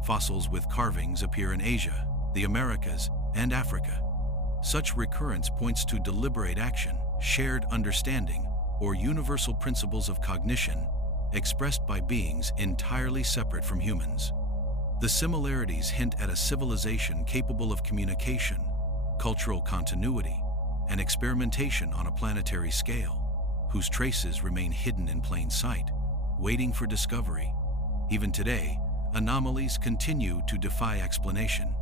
Fossils with carvings appear in Asia, the Americas, and Africa. Such recurrence points to deliberate action, shared understanding, or universal principles of cognition expressed by beings entirely separate from humans. The similarities hint at a civilization capable of communication, cultural continuity, and experimentation on a planetary scale, whose traces remain hidden in plain sight, waiting for discovery. Even today, anomalies continue to defy explanation.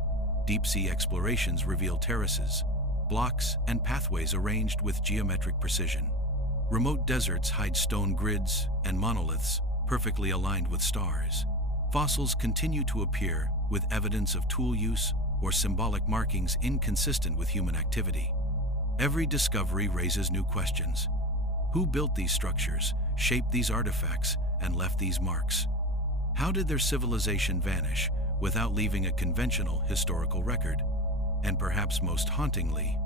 Deep-sea explorations reveal terraces, blocks, and pathways arranged with geometric precision. Remote deserts hide stone grids and monoliths perfectly aligned with stars. Fossils continue to appear with evidence of tool use or symbolic markings inconsistent with human activity. Every discovery raises new questions. Who built these structures, shaped these artifacts, and left these marks? How did their civilization vanish without leaving a conventional historical record? And perhaps most hauntingly,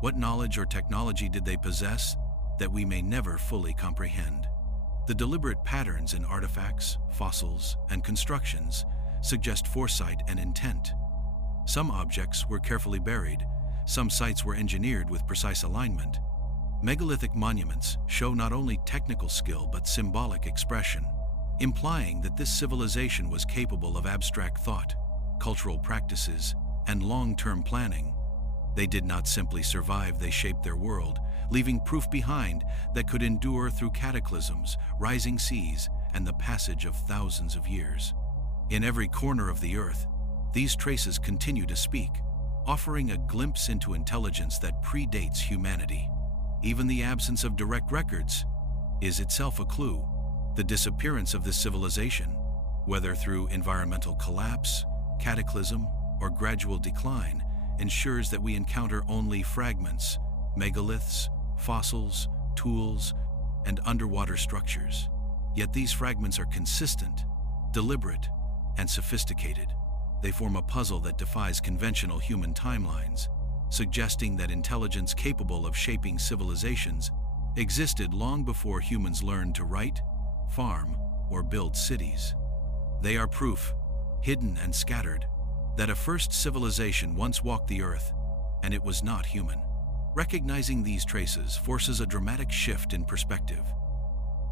what knowledge or technology did they possess that we may never fully comprehend? The deliberate patterns in artifacts, fossils, and constructions suggest foresight and intent. Some objects were carefully buried, some sites were engineered with precise alignment. Megalithic monuments show not only technical skill but symbolic expression, implying that this civilization was capable of abstract thought, cultural practices, and long-term planning. They did not simply survive, they shaped their world, leaving proof behind that could endure through cataclysms, rising seas, and the passage of thousands of years. In every corner of the earth, these traces continue to speak, offering a glimpse into intelligence that predates humanity. Even the absence of direct records is itself a clue. The disappearance of this civilization, whether through environmental collapse, cataclysm, or gradual decline, ensures that we encounter only fragments, megaliths, fossils, tools, and underwater structures. Yet these fragments are consistent, deliberate, and sophisticated. They form a puzzle that defies conventional human timelines, suggesting that intelligence capable of shaping civilizations existed long before humans learned to write, farm, or build cities. They are proof, hidden and scattered, that a first civilization once walked the earth, and it was not human. Recognizing these traces forces a dramatic shift in perspective.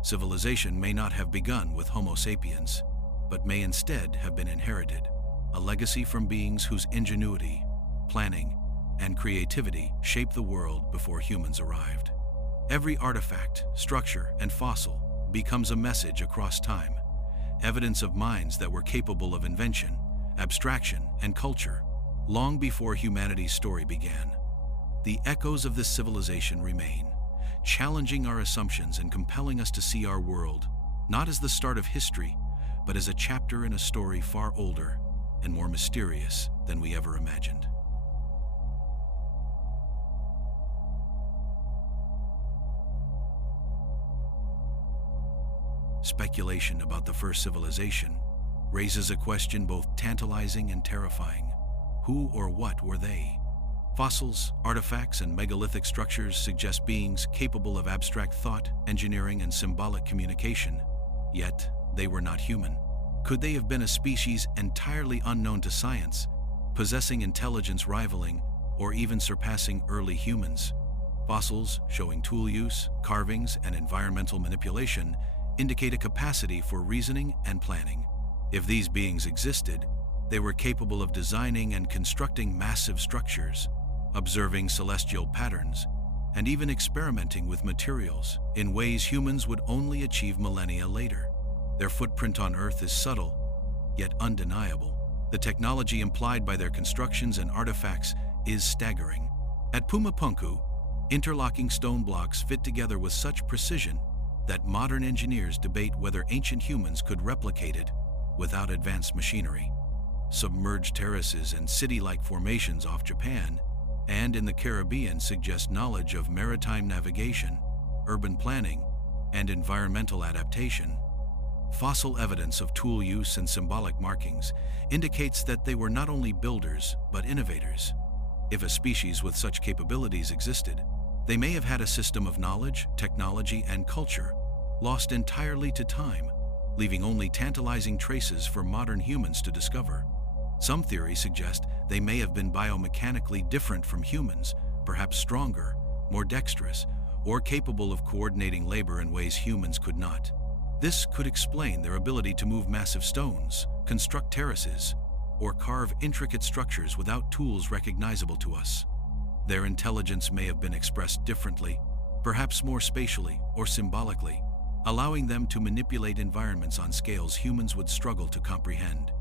Civilization may not have begun with Homo sapiens, but may instead have been inherited, a legacy from beings whose ingenuity, planning, and creativity shaped the world before humans arrived. Every artifact, structure, and fossil becomes a message across time, evidence of minds that were capable of invention, abstraction, and culture long before humanity's story began. The echoes of this civilization remain, challenging our assumptions and compelling us to see our world not as the start of history, but as a chapter in a story far older and more mysterious than we ever imagined. Speculation about the first civilization raises a question both tantalizing and terrifying. Who or what were they? Fossils, artifacts, and megalithic structures suggest beings capable of abstract thought, engineering, and symbolic communication, yet they were not human. Could they have been a species entirely unknown to science, possessing intelligence rivaling or even surpassing early humans? Fossils showing tool use, carvings, and environmental manipulation indicate a capacity for reasoning and planning. If these beings existed, they were capable of designing and constructing massive structures, observing celestial patterns, and even experimenting with materials in ways humans would only achieve millennia later. Their footprint on Earth is subtle, yet undeniable. The technology implied by their constructions and artifacts is staggering. At Pumapunku, interlocking stone blocks fit together with such precision that modern engineers debate whether ancient humans could replicate it without advanced machinery. Submerged terraces and city-like formations off Japan and in the Caribbean suggest knowledge of maritime navigation, urban planning, and environmental adaptation. Fossil evidence of tool use and symbolic markings indicates that they were not only builders but innovators. If a species with such capabilities existed, they may have had a system of knowledge, technology, and culture lost entirely to time, leaving only tantalizing traces for modern humans to discover. Some theories suggest they may have been biomechanically different from humans, perhaps stronger, more dexterous, or capable of coordinating labor in ways humans could not. This could explain their ability to move massive stones, construct terraces, or carve intricate structures without tools recognizable to us. Their intelligence may have been expressed differently, perhaps more spatially or symbolically, allowing them to manipulate environments on scales humans would struggle to comprehend.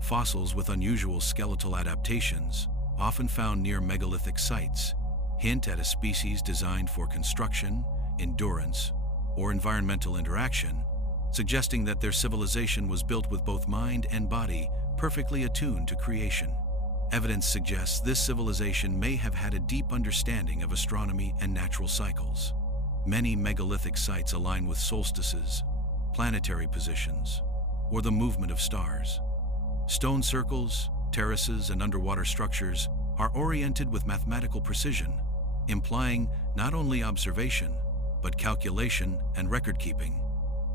Fossils with unusual skeletal adaptations, often found near megalithic sites, hint at a species designed for construction, endurance, or environmental interaction, suggesting that their civilization was built with both mind and body perfectly attuned to creation. Evidence suggests this civilization may have had a deep understanding of astronomy and natural cycles. Many megalithic sites align with solstices, planetary positions, or the movement of stars. Stone circles, terraces, and underwater structures are oriented with mathematical precision, implying not only observation, but calculation and record-keeping.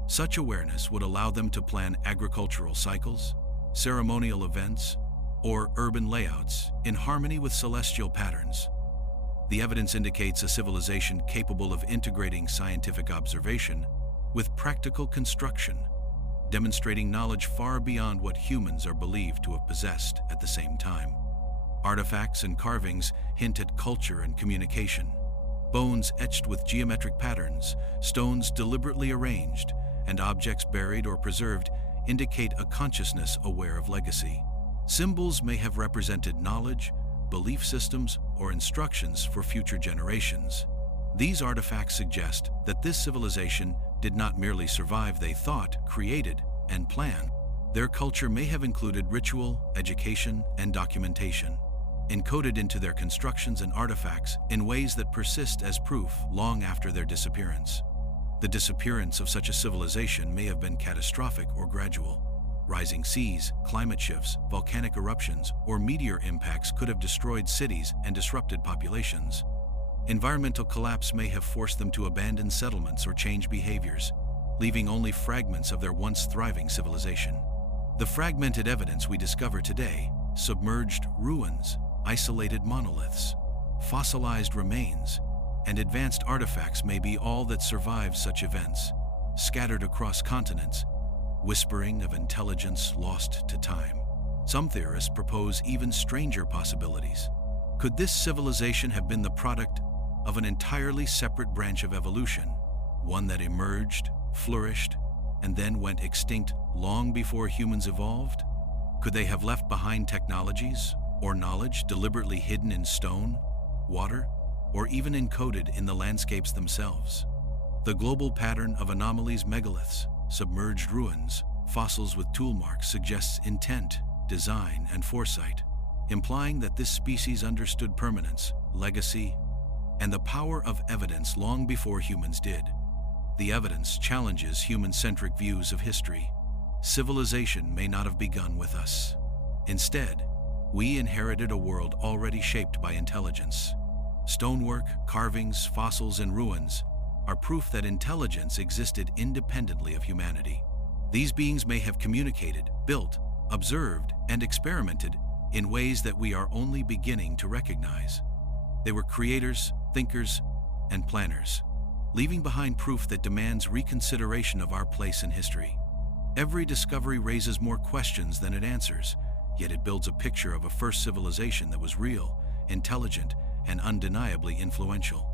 Such awareness would allow them to plan agricultural cycles, ceremonial events, or urban layouts in harmony with celestial patterns. The evidence indicates a civilization capable of integrating scientific observation with practical construction, demonstrating knowledge far beyond what humans are believed to have possessed at the same time. Artifacts and carvings hint at culture and communication. Bones etched with geometric patterns, stones deliberately arranged, and objects buried or preserved indicate a consciousness aware of legacy. Symbols may have represented knowledge, belief systems, or instructions for future generations. These artifacts suggest that this civilization did not merely survive, they thought, created, and planned. Their culture may have included ritual, education, and documentation, encoded into their constructions and artifacts in ways that persist as proof long after their disappearance. The disappearance of such a civilization may have been catastrophic or gradual. Rising seas, climate shifts, volcanic eruptions, or meteor impacts could have destroyed cities and disrupted populations. Environmental collapse may have forced them to abandon settlements or change behaviors, leaving only fragments of their once thriving civilization. The fragmented evidence we discover today, submerged ruins, isolated monoliths, fossilized remains, and advanced artifacts may be all that survives such events, scattered across continents, whispering of intelligence lost to time. Some theorists propose even stranger possibilities. Could this civilization have been the product of an entirely separate branch of evolution, one that emerged, flourished, and then went extinct long before humans evolved? Could they have left behind technologies or knowledge deliberately hidden in stone, water, or even encoded in the landscapes themselves? The global pattern of anomalies, megaliths, submerged ruins, fossils with tool marks suggests intent, design, and foresight, implying that this species understood permanence, legacy, and the power of evidence long before humans did. The evidence challenges human-centric views of history. Civilization may not have begun with us. Instead, we inherited a world already shaped by intelligence. Stonework, carvings, fossils, and ruins are proof that intelligence existed independently of humanity. These beings may have communicated, built, observed, and experimented in ways that we are only beginning to recognize. They were creators, thinkers, and planners. leaving behind proof that demands reconsideration of our place in history. Every discovery raises more questions than it answers, yet it builds a picture of a first civilization that was real, intelligent, and undeniably influential.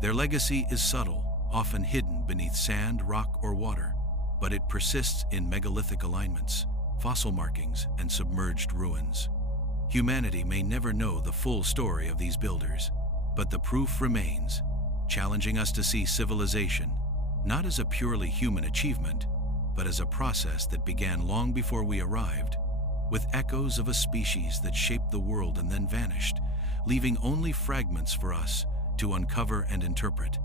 Their legacy is subtle, often hidden beneath sand, rock, or water, but it persists in megalithic alignments, fossil markings, and submerged ruins. Humanity may never know the full story of these builders, but the proof remains, challenging us to see civilization not as a purely human achievement, but as a process that began long before we arrived, with echoes of a species that shaped the world and then vanished, leaving only fragments for us to uncover and interpret.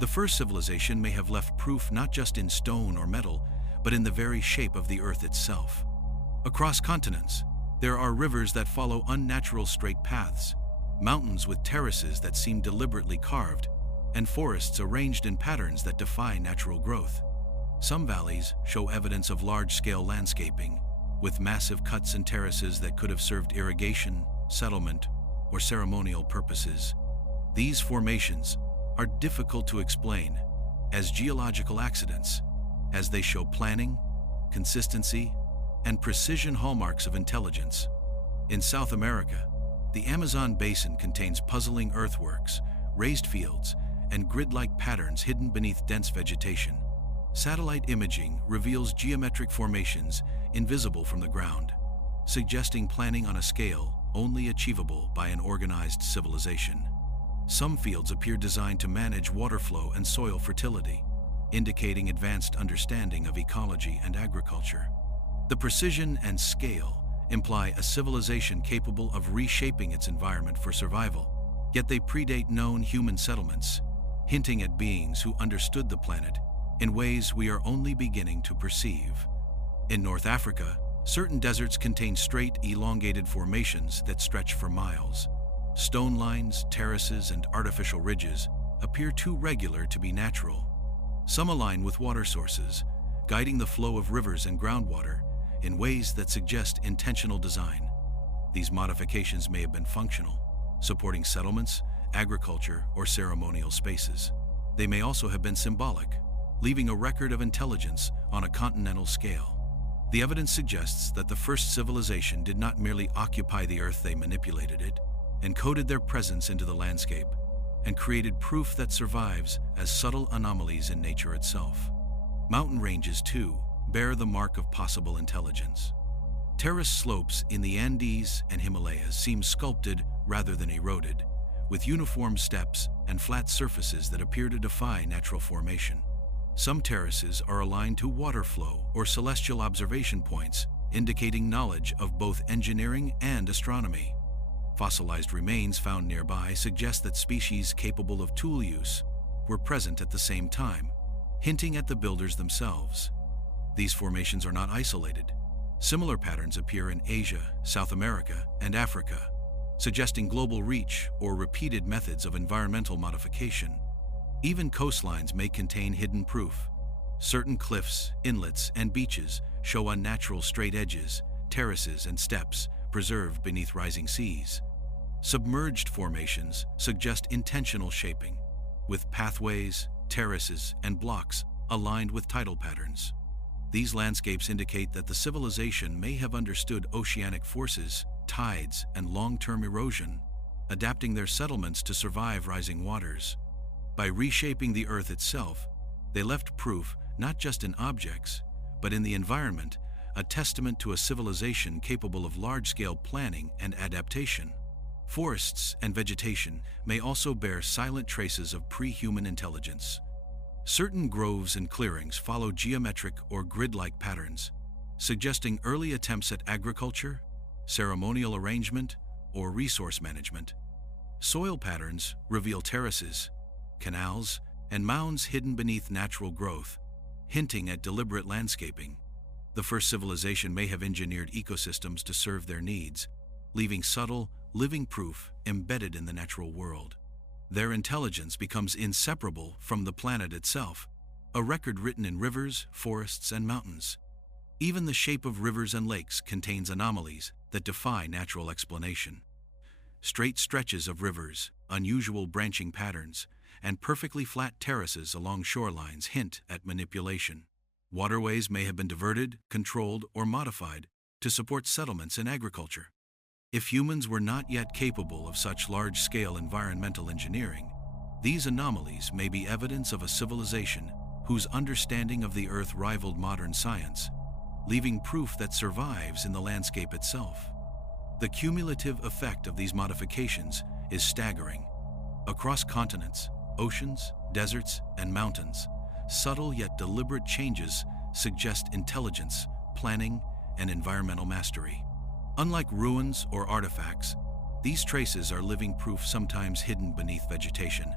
The first civilization may have left proof not just in stone or metal, but in the very shape of the earth itself. Across continents, there are rivers that follow unnatural straight paths, mountains with terraces that seem deliberately carved, and forests arranged in patterns that defy natural growth. Some valleys show evidence of large-scale landscaping, with massive cuts and terraces that could have served irrigation, settlement, or ceremonial purposes. These formations are difficult to explain as geological accidents, as they show planning, consistency, and precision hallmarks of intelligence. In South America, the Amazon basin contains puzzling earthworks, raised fields, and grid-like patterns hidden beneath dense vegetation. Satellite imaging reveals geometric formations invisible from the ground, suggesting planning on a scale only achievable by an organized civilization. Some fields appear designed to manage water flow and soil fertility, indicating advanced understanding of ecology and agriculture. The precision and scale imply a civilization capable of reshaping its environment for survival, yet they predate known human settlements, hinting at beings who understood the planet in ways we are only beginning to perceive. In North Africa, certain deserts contain straight, elongated formations that stretch for miles. Stone lines, terraces, and artificial ridges appear too regular to be natural. Some align with water sources, guiding the flow of rivers and groundwater in ways that suggest intentional design. These modifications may have been functional, supporting settlements, agriculture, or ceremonial spaces. They may also have been symbolic, leaving a record of intelligence on a continental scale. The evidence suggests that the first civilization did not merely occupy the earth, they manipulated it, encoded their presence into the landscape, and created proof that survives as subtle anomalies in nature itself. Mountain ranges, too, bear the mark of possible intelligence. Terraced slopes in the Andes and Himalayas seem sculpted rather than eroded, with uniform steps and flat surfaces that appear to defy natural formation. Some terraces are aligned to water flow or celestial observation points, indicating knowledge of both engineering and astronomy. Fossilized remains found nearby suggest that species capable of tool use were present at the same time, hinting at the builders themselves. These formations are not isolated. Similar patterns appear in Asia, South America, and Africa, suggesting global reach or repeated methods of environmental modification. Even coastlines may contain hidden proof. Certain cliffs, inlets, and beaches show unnatural straight edges, terraces, and steps preserved beneath rising seas. Submerged formations suggest intentional shaping, with pathways, terraces, and blocks aligned with tidal patterns. These landscapes indicate that the civilization may have understood oceanic forces, tides, and long-term erosion, adapting their settlements to survive rising waters. By reshaping the earth itself, they left proof not just in objects, but in the environment, a testament to a civilization capable of large-scale planning and adaptation. Forests and vegetation may also bear silent traces of pre-human intelligence. Certain groves and clearings follow geometric or grid-like patterns, suggesting early attempts at agriculture, ceremonial arrangement, or resource management. Soil patterns reveal terraces, canals, and mounds hidden beneath natural growth, hinting at deliberate landscaping. The first civilization may have engineered ecosystems to serve their needs, leaving subtle, living proof embedded in the natural world. Their intelligence becomes inseparable from the planet itself, a record written in rivers, forests, and mountains. Even the shape of rivers and lakes contains anomalies that defy natural explanation. Straight stretches of rivers, unusual branching patterns, and perfectly flat terraces along shorelines hint at manipulation. Waterways may have been diverted, controlled, or modified to support settlements and agriculture. If humans were not yet capable of such large-scale environmental engineering, these anomalies may be evidence of a civilization whose understanding of the Earth rivaled modern science, leaving proof that survives in the landscape itself. The cumulative effect of these modifications is staggering. Across continents, oceans, deserts, and mountains, subtle yet deliberate changes suggest intelligence, planning, and environmental mastery. Unlike ruins or artifacts, these traces are living proof, sometimes hidden beneath vegetation,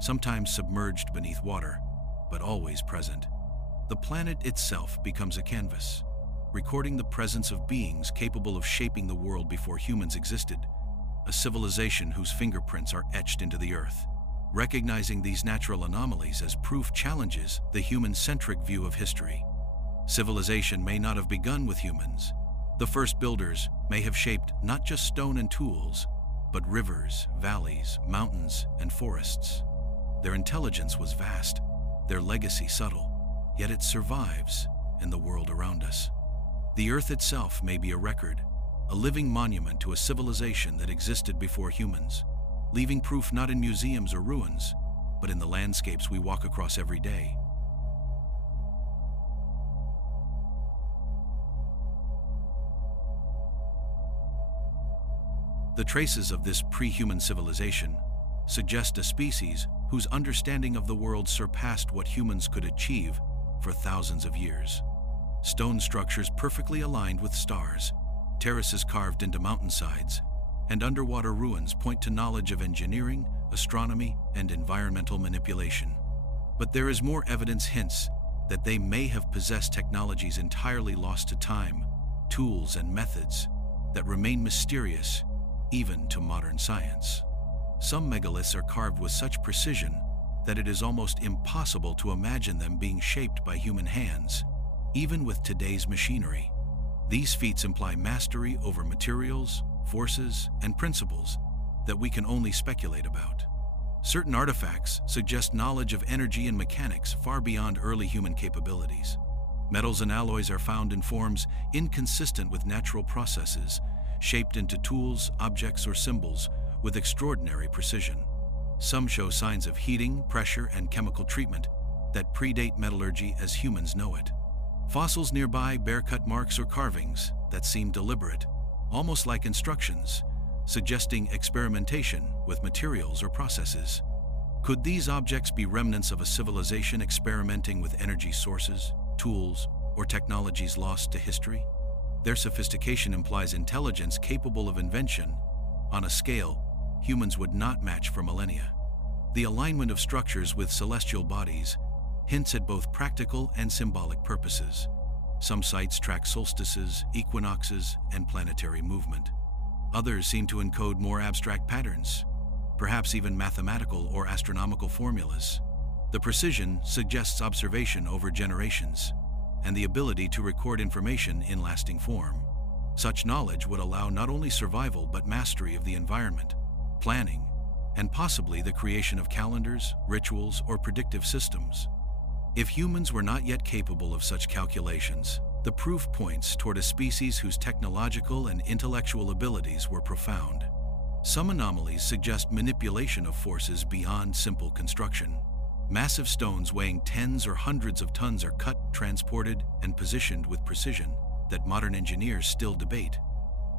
sometimes submerged beneath water, but always present. The planet itself becomes a canvas, recording the presence of beings capable of shaping the world before humans existed, a civilization whose fingerprints are etched into the earth. Recognizing these natural anomalies as proof challenges the human-centric view of history. Civilization may not have begun with humans. The first builders may have shaped not just stone and tools, but rivers, valleys, mountains, and forests. Their intelligence was vast, their legacy subtle, yet it survives in the world around us. The Earth itself may be a record, a living monument to a civilization that existed before humans, leaving proof not in museums or ruins, but in the landscapes we walk across every day. The traces of this pre-human civilization suggest a species whose understanding of the world surpassed what humans could achieve for thousands of years. Stone structures perfectly aligned with stars, terraces carved into mountainsides, and underwater ruins point to knowledge of engineering, astronomy, and environmental manipulation. But there is more evidence hints that they may have possessed technologies entirely lost to time, tools and methods that remain mysterious even to modern science. Some megaliths are carved with such precision that it is almost impossible to imagine them being shaped by human hands, even with today's machinery. These feats imply mastery over materials, forces, and principles that we can only speculate about. Certain artifacts suggest knowledge of energy and mechanics far beyond early human capabilities. Metals and alloys are found in forms inconsistent with natural processes, shaped into tools, objects, or symbols with extraordinary precision. Some show signs of heating, pressure, and chemical treatment that predate metallurgy as humans know it. Fossils nearby bear cut marks or carvings that seem deliberate, almost like instructions, suggesting experimentation with materials or processes. Could these objects be remnants of a civilization experimenting with energy sources, tools, or technologies lost to history? Their sophistication implies intelligence capable of invention on a scale humans would not match for millennia. The alignment of structures with celestial bodies hints at both practical and symbolic purposes. Some sites track solstices, equinoxes, and planetary movement. Others seem to encode more abstract patterns, perhaps even mathematical or astronomical formulas. The precision suggests observation over generations and the ability to record information in lasting form. Such knowledge would allow not only survival but mastery of the environment, planning, and possibly the creation of calendars, rituals, or predictive systems. If humans were not yet capable of such calculations, the proof points toward a species whose technological and intellectual abilities were profound. Some anomalies suggest manipulation of forces beyond simple construction. Massive stones weighing tens or hundreds of tons are cut, transported, and positioned with precision that modern engineers still debate.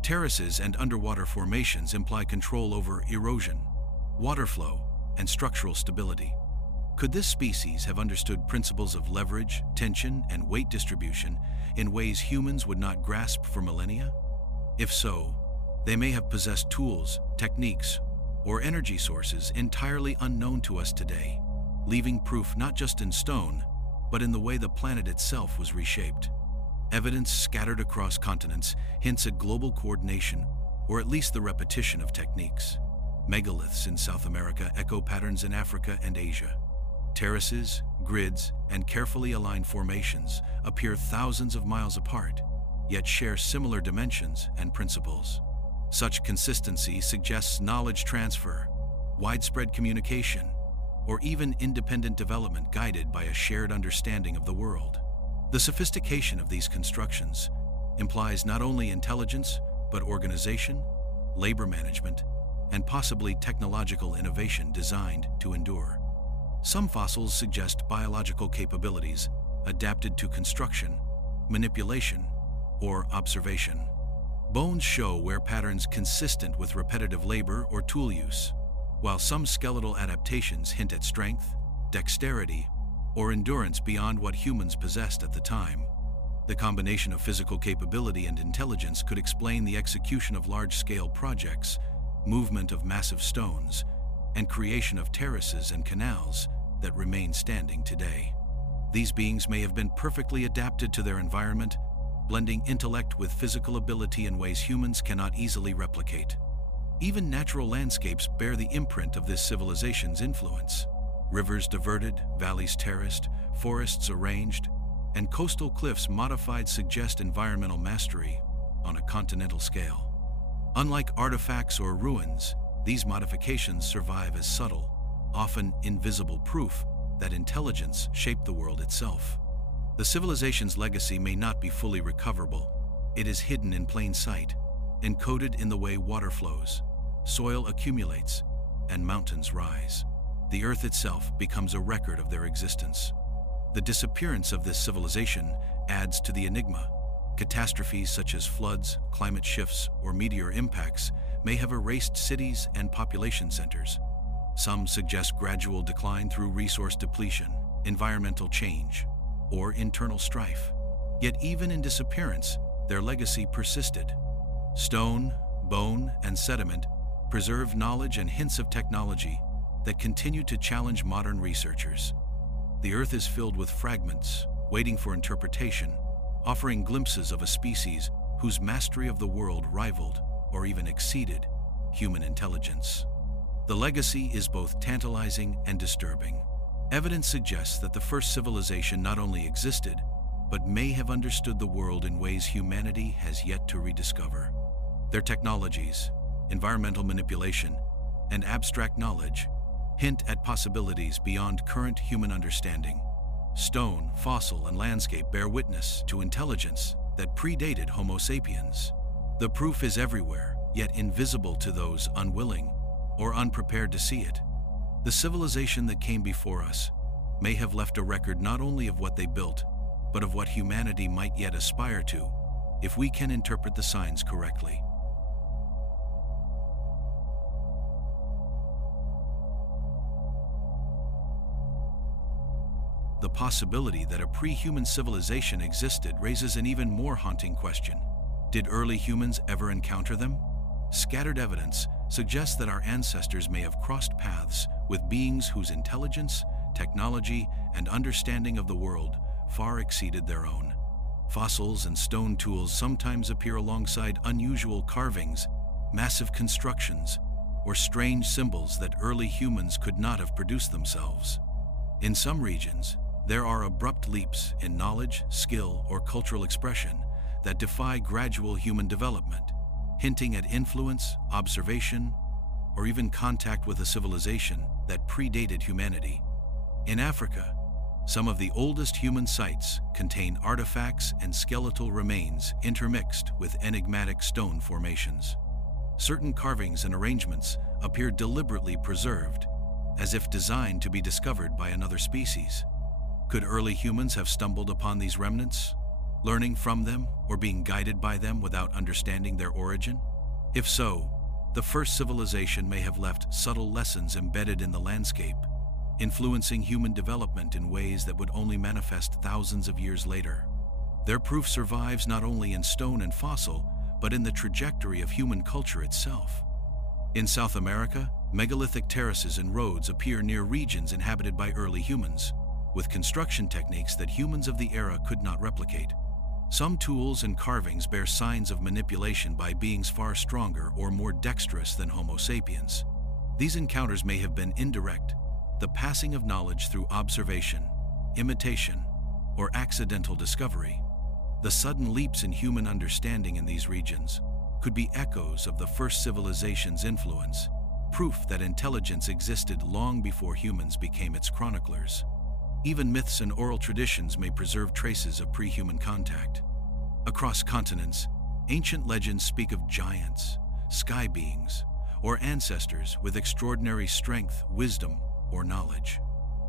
Terraces and underwater formations imply control over erosion, water flow, and structural stability. Could this species have understood principles of leverage, tension, and weight distribution in ways humans would not grasp for millennia? If so, they may have possessed tools, techniques, or energy sources entirely unknown to us today, leaving proof not just in stone, but in the way the planet itself was reshaped. Evidence scattered across continents hints at global coordination, or at least the repetition of techniques. Megaliths in South America echo patterns in Africa and Asia. Terraces, grids, and carefully aligned formations appear thousands of miles apart, yet share similar dimensions and principles. Such consistency suggests knowledge transfer, widespread communication, or even independent development guided by a shared understanding of the world. The sophistication of these constructions implies not only intelligence, but organization, labor management, and possibly technological innovation designed to endure. Some fossils suggest biological capabilities adapted to construction, manipulation, or observation. Bones show wear patterns consistent with repetitive labor or tool use, while some skeletal adaptations hint at strength, dexterity, or endurance beyond what humans possessed at the time. The combination of physical capability and intelligence could explain the execution of large-scale projects, movement of massive stones, and creation of terraces and canals that remain standing today. These beings may have been perfectly adapted to their environment, blending intellect with physical ability in ways humans cannot easily replicate. Even natural landscapes bear the imprint of this civilization's influence. Rivers diverted, valleys terraced, forests arranged, and coastal cliffs modified suggest environmental mastery on a continental scale. Unlike artifacts or ruins, these modifications survive as subtle, often invisible proof that intelligence shaped the world itself. The civilization's legacy may not be fully recoverable. It is hidden in plain sight, encoded in the way water flows, soil accumulates, and mountains rise. The earth itself becomes a record of their existence. The disappearance of this civilization adds to the enigma. Catastrophes such as floods, climate shifts, or meteor impacts may have erased cities and population centers. Some suggest gradual decline through resource depletion, environmental change, or internal strife. Yet even in disappearance, their legacy persisted. Stone, bone, and sediment preserve knowledge and hints of technology that continue to challenge modern researchers. The Earth is filled with fragments, waiting for interpretation, offering glimpses of a species whose mastery of the world rivaled, or even exceeded, human intelligence. The legacy is both tantalizing and disturbing. Evidence suggests that the first civilization not only existed, but may have understood the world in ways humanity has yet to rediscover. Their technologies, environmental manipulation, and abstract knowledge hint at possibilities beyond current human understanding. Stone, fossil, and landscape bear witness to intelligence that predated Homo sapiens. The proof is everywhere, yet invisible to those unwilling or unprepared to see it. The civilization that came before us may have left a record not only of what they built, but of what humanity might yet aspire to, if we can interpret the signs correctly. The possibility that a pre-human civilization existed raises an even more haunting question. Did early humans ever encounter them? Scattered evidence suggests that our ancestors may have crossed paths with beings whose intelligence, technology, and understanding of the world far exceeded their own. Fossils and stone tools sometimes appear alongside unusual carvings, massive constructions, or strange symbols that early humans could not have produced themselves. In some regions, there are abrupt leaps in knowledge, skill, or cultural expression that defy gradual human development, hinting at influence, observation, or even contact with a civilization that predated humanity. In Africa, some of the oldest human sites contain artifacts and skeletal remains intermixed with enigmatic stone formations. Certain carvings and arrangements appear deliberately preserved, as if designed to be discovered by another species. Could early humans have stumbled upon these remnants, learning from them or being guided by them without understanding their origin? If so, the first civilization may have left subtle lessons embedded in the landscape, influencing human development in ways that would only manifest thousands of years later. Their proof survives not only in stone and fossil, but in the trajectory of human culture itself. In South America, megalithic terraces and roads appear near regions inhabited by early humans, with construction techniques that humans of the era could not replicate. Some tools and carvings bear signs of manipulation by beings far stronger or more dexterous than Homo sapiens. These encounters may have been indirect, the passing of knowledge through observation, imitation, or accidental discovery. The sudden leaps in human understanding in these regions could be echoes of the first civilization's influence, proof that intelligence existed long before humans became its chroniclers. Even myths and oral traditions may preserve traces of pre-human contact. Across continents, ancient legends speak of giants, sky beings, or ancestors with extraordinary strength, wisdom, or knowledge.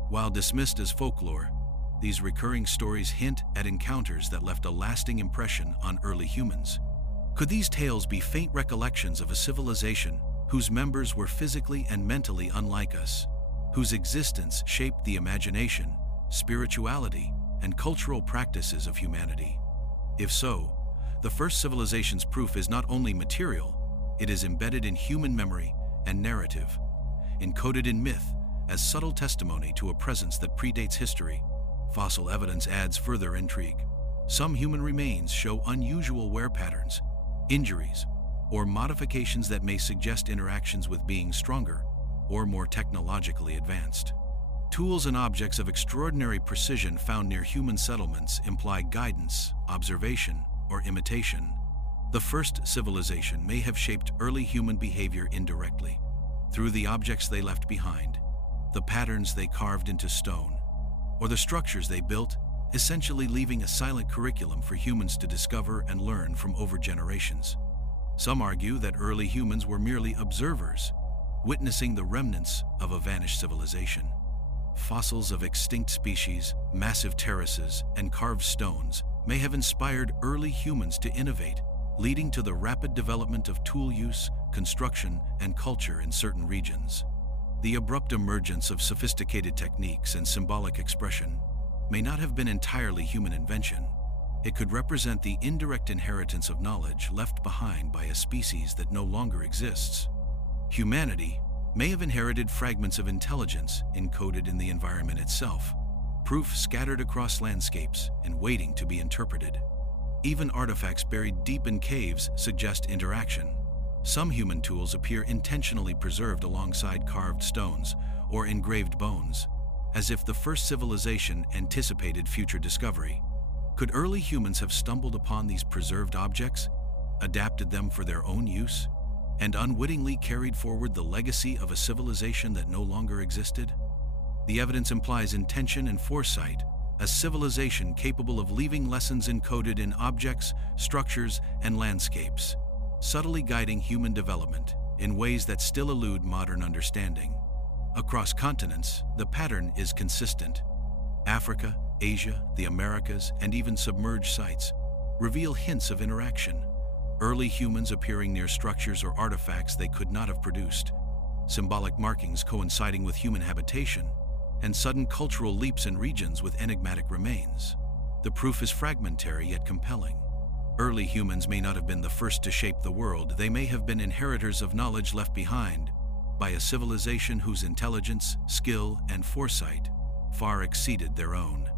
While dismissed as folklore, these recurring stories hint at encounters that left a lasting impression on early humans. Could these tales be faint recollections of a civilization whose members were physically and mentally unlike us, whose existence shaped the imagination, spirituality, and cultural practices of humanity? If so, the first civilization's proof is not only material, it is embedded in human memory and narrative, encoded in myth as subtle testimony to a presence that predates history. Fossil evidence adds further intrigue. Some human remains show unusual wear patterns, injuries, or modifications that may suggest interactions with beings stronger or more technologically advanced. Tools and objects of extraordinary precision found near human settlements imply guidance, observation, or imitation. The first civilization may have shaped early human behavior indirectly, through the objects they left behind, the patterns they carved into stone, or the structures they built, essentially leaving a silent curriculum for humans to discover and learn from over generations. Some argue that early humans were merely observers, witnessing the remnants of a vanished civilization. Fossils of extinct species, massive terraces, and carved stones may have inspired early humans to innovate, leading to the rapid development of tool use, construction, and culture in certain regions. The abrupt emergence of sophisticated techniques and symbolic expression may not have been entirely human invention. It could represent the indirect inheritance of knowledge left behind by a species that no longer exists. Humanity may have inherited fragments of intelligence encoded in the environment itself, proof scattered across landscapes and waiting to be interpreted. Even artifacts buried deep in caves suggest interaction. Some human tools appear intentionally preserved alongside carved stones or engraved bones, as if the first civilization anticipated future discovery. Could early humans have stumbled upon these preserved objects, adapted them for their own use, and unwittingly carried forward the legacy of a civilization that no longer existed? The evidence implies intention and foresight, a civilization capable of leaving lessons encoded in objects, structures, and landscapes, subtly guiding human development in ways that still elude modern understanding. Across continents, the pattern is consistent. Africa, Asia, the Americas, and even submerged sites reveal hints of interaction. Early humans appearing near structures or artifacts they could not have produced, symbolic markings coinciding with human habitation, and sudden cultural leaps in regions with enigmatic remains. The proof is fragmentary yet compelling. Early humans may not have been the first to shape the world. They may have been inheritors of knowledge left behind by a civilization whose intelligence, skill, and foresight far exceeded their own.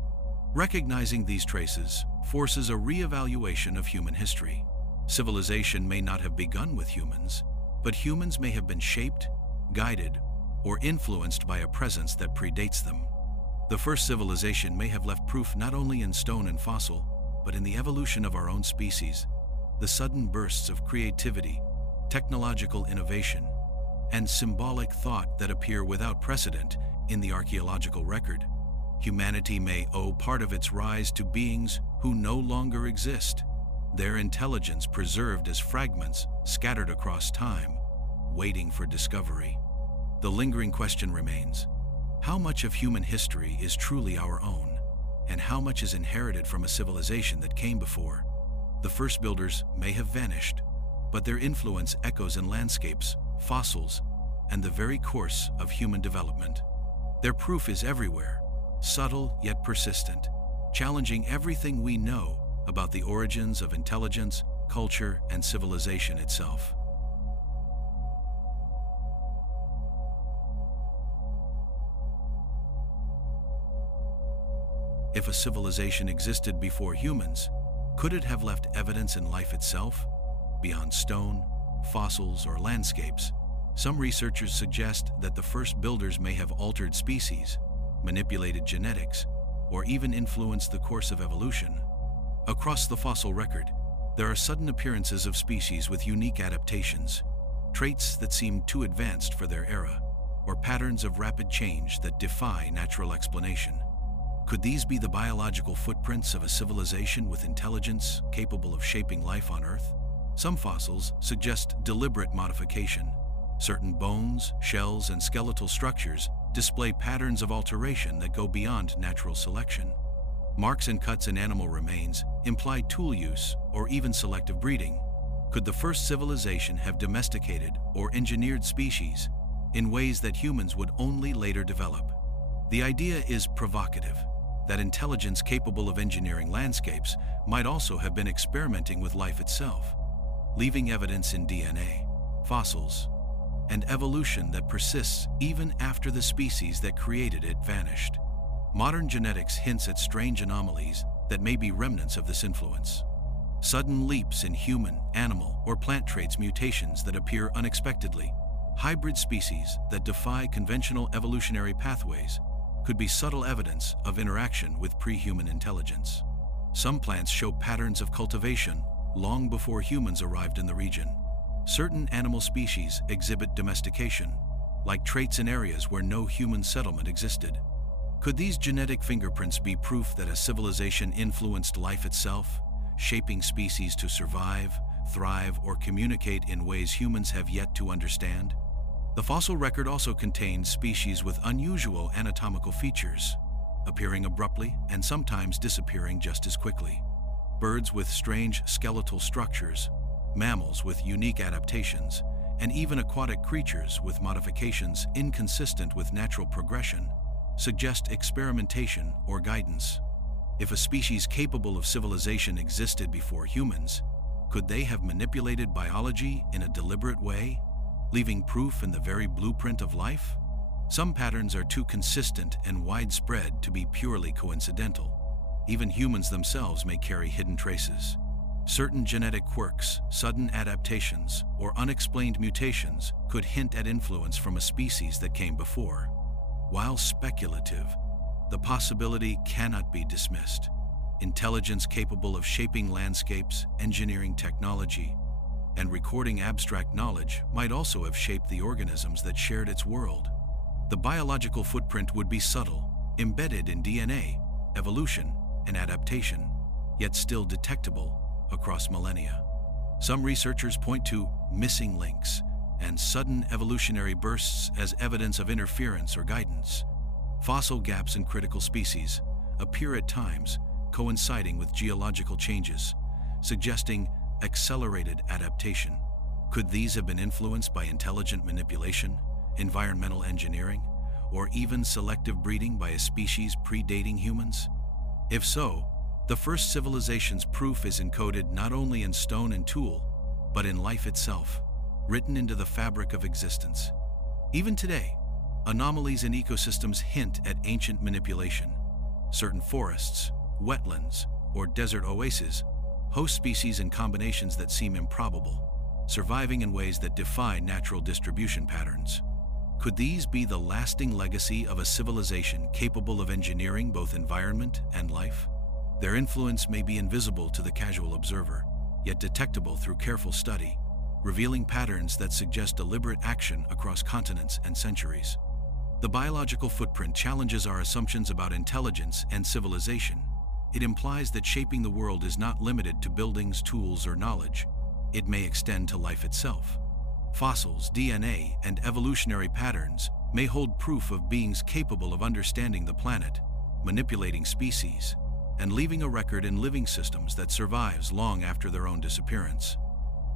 Recognizing these traces forces a re-evaluation of human history. Civilization may not have begun with humans, but humans may have been shaped, guided, or influenced by a presence that predates them. The first civilization may have left proof not only in stone and fossil, but in the evolution of our own species. The sudden bursts of creativity, technological innovation, and symbolic thought that appear without precedent in the archaeological record. Humanity may owe part of its rise to beings who no longer exist, their intelligence preserved as fragments scattered across time, waiting for discovery. The lingering question remains: how much of human history is truly our own, and how much is inherited from a civilization that came before? The first builders may have vanished, but their influence echoes in landscapes, fossils, and the very course of human development. Their proof is everywhere, subtle yet persistent, challenging everything we know about the origins of intelligence, culture, and civilization itself. If a civilization existed before humans, could it have left evidence in life itself, beyond stone, fossils, or landscapes? Some researchers suggest that the first builders may have altered species, manipulated genetics, or even influenced the course of evolution. Across the fossil record, there are sudden appearances of species with unique adaptations, traits that seem too advanced for their era, or patterns of rapid change that defy natural explanation. Could these be the biological footprints of a civilization with intelligence capable of shaping life on Earth? Some fossils suggest deliberate modification. Certain bones, shells, and skeletal structures display patterns of alteration that go beyond natural selection. Marks and cuts in animal remains imply tool use or even selective breeding. Could the first civilization have domesticated or engineered species in ways that humans would only later develop? The idea is provocative, that intelligence capable of engineering landscapes might also have been experimenting with life itself, leaving evidence in DNA, fossils, and evolution that persists even after the species that created it vanished. Modern genetics hints at strange anomalies that may be remnants of this influence. Sudden leaps in human, animal, or plant traits, mutations that appear unexpectedly, hybrid species that defy conventional evolutionary pathways, could be subtle evidence of interaction with pre-human intelligence. Some plants show patterns of cultivation long before humans arrived in the region. Certain animal species exhibit domestication, like traits in areas where no human settlement existed. Could these genetic fingerprints be proof that a civilization influenced life itself, shaping species to survive, thrive, or communicate in ways humans have yet to understand? The fossil record also contains species with unusual anatomical features, appearing abruptly and sometimes disappearing just as quickly. Birds with strange skeletal structures, mammals with unique adaptations, and even aquatic creatures with modifications inconsistent with natural progression suggest experimentation or guidance. If a species capable of civilization existed before humans, could they have manipulated biology in a deliberate way, leaving proof in the very blueprint of life? Some patterns are too consistent and widespread to be purely coincidental. Even humans themselves may carry hidden traces. Certain genetic quirks, sudden adaptations, or unexplained mutations could hint at influence from a species that came before. While speculative, the possibility cannot be dismissed. Intelligence capable of shaping landscapes, engineering technology, and recording abstract knowledge might also have shaped the organisms that shared its world. The biological footprint would be subtle, embedded in DNA, evolution, and adaptation, yet still detectable across millennia. Some researchers point to missing links and sudden evolutionary bursts as evidence of interference or guidance. Fossil gaps in critical species appear at times, coinciding with geological changes, suggesting accelerated adaptation. Could these have been influenced by intelligent manipulation, environmental engineering, or even selective breeding by a species predating humans? If so, the first civilization's proof is encoded not only in stone and tool, but in life itself, written into the fabric of existence. Even today, anomalies in ecosystems hint at ancient manipulation. Certain forests, wetlands, or desert oases host species in combinations that seem improbable, surviving in ways that defy natural distribution patterns. Could these be the lasting legacy of a civilization capable of engineering both environment and life? Their influence may be invisible to the casual observer, yet detectable through careful study, revealing patterns that suggest deliberate action across continents and centuries. The biological footprint challenges our assumptions about intelligence and civilization. It implies that shaping the world is not limited to buildings, tools, or knowledge. It may extend to life itself. Fossils, DNA, and evolutionary patterns may hold proof of beings capable of understanding the planet, manipulating species, and leaving a record in living systems that survives long after their own disappearance.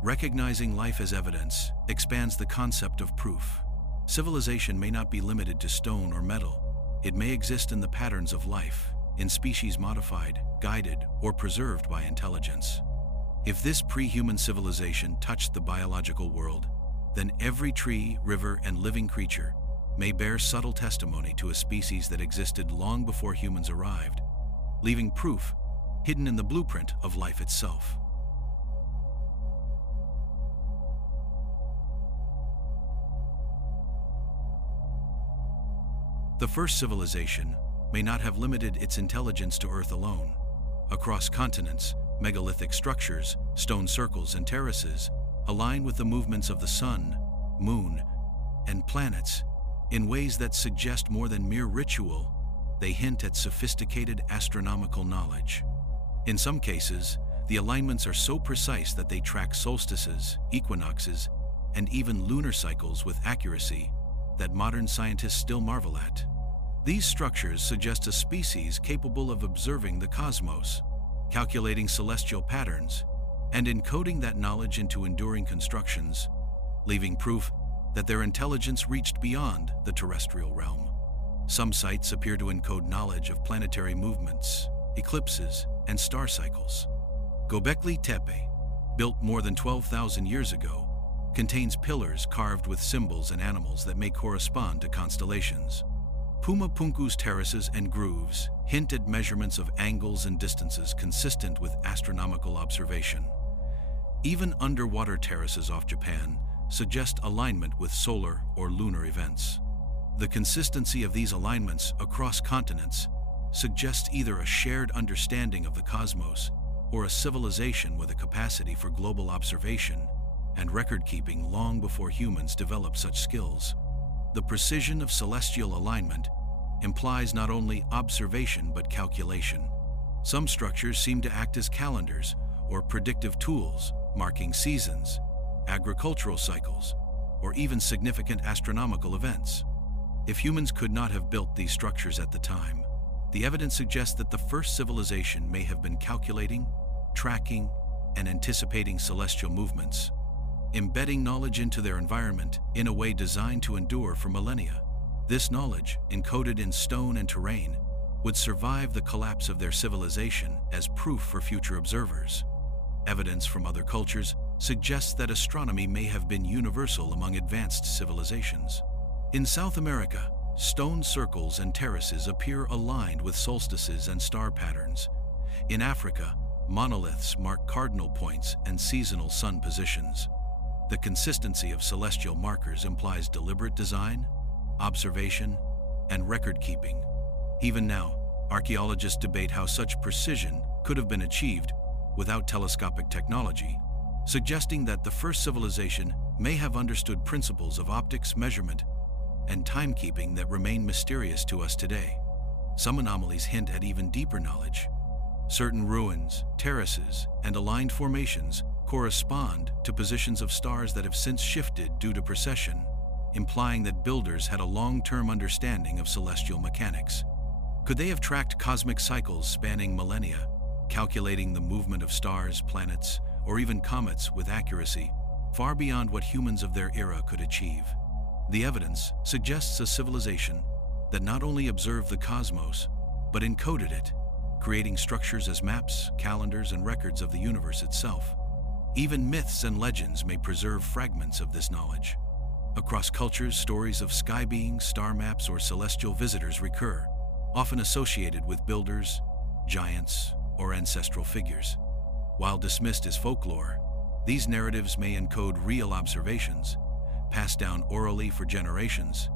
Recognizing life as evidence expands the concept of proof. Civilization may not be limited to stone or metal. It may exist in the patterns of life, in species modified, guided, or preserved by intelligence. If this pre-human civilization touched the biological world, then every tree, river, and living creature may bear subtle testimony to a species that existed long before humans arrived, leaving proof hidden in the blueprint of life itself. The first civilization may not have limited its intelligence to Earth alone. Across continents, megalithic structures, stone circles, and terraces align with the movements of the sun, moon, and planets in ways that suggest more than mere ritual. They hint at sophisticated astronomical knowledge. In some cases, the alignments are so precise that they track solstices, equinoxes, and even lunar cycles with accuracy that modern scientists still marvel at. These structures suggest a species capable of observing the cosmos, calculating celestial patterns, and encoding that knowledge into enduring constructions, leaving proof that their intelligence reached beyond the terrestrial realm. Some sites appear to encode knowledge of planetary movements, eclipses, and star cycles. Göbekli Tepe, built more than 12,000 years ago, contains pillars carved with symbols and animals that may correspond to constellations. Puma Punku's terraces and grooves hint at measurements of angles and distances consistent with astronomical observation. Even underwater terraces off Japan suggest alignment with solar or lunar events. The consistency of these alignments across continents suggests either a shared understanding of the cosmos or a civilization with a capacity for global observation and record-keeping long before humans developed such skills. The precision of celestial alignment implies not only observation but calculation. Some structures seem to act as calendars or predictive tools, marking seasons, agricultural cycles, or even significant astronomical events. If humans could not have built these structures at the time, the evidence suggests that the first civilization may have been calculating, tracking, and anticipating celestial movements, embedding knowledge into their environment in a way designed to endure for millennia. This knowledge, encoded in stone and terrain, would survive the collapse of their civilization as proof for future observers. Evidence from other cultures suggests that astronomy may have been universal among advanced civilizations. In South America, stone circles and terraces appear aligned with solstices and star patterns. In Africa, monoliths mark cardinal points and seasonal sun positions. The consistency of celestial markers implies deliberate design, observation, and record-keeping. Even now, archaeologists debate how such precision could have been achieved without telescopic technology, suggesting that the first civilization may have understood principles of optics, measurement, and timekeeping that remain mysterious to us today. Some anomalies hint at even deeper knowledge. Certain ruins, terraces, and aligned formations correspond to positions of stars that have since shifted due to precession, implying that builders had a long-term understanding of celestial mechanics. Could they have tracked cosmic cycles spanning millennia, calculating the movement of stars, planets, or even comets with accuracy far beyond what humans of their era could achieve? The evidence suggests a civilization that not only observed the cosmos, but encoded it, creating structures as maps, calendars, and records of the universe itself. Even myths and legends may preserve fragments of this knowledge. Across cultures, stories of sky beings, star maps, or celestial visitors recur, often associated with builders, giants, or ancestral figures. While dismissed as folklore, these narratives may encode real observations, passed down orally for generations,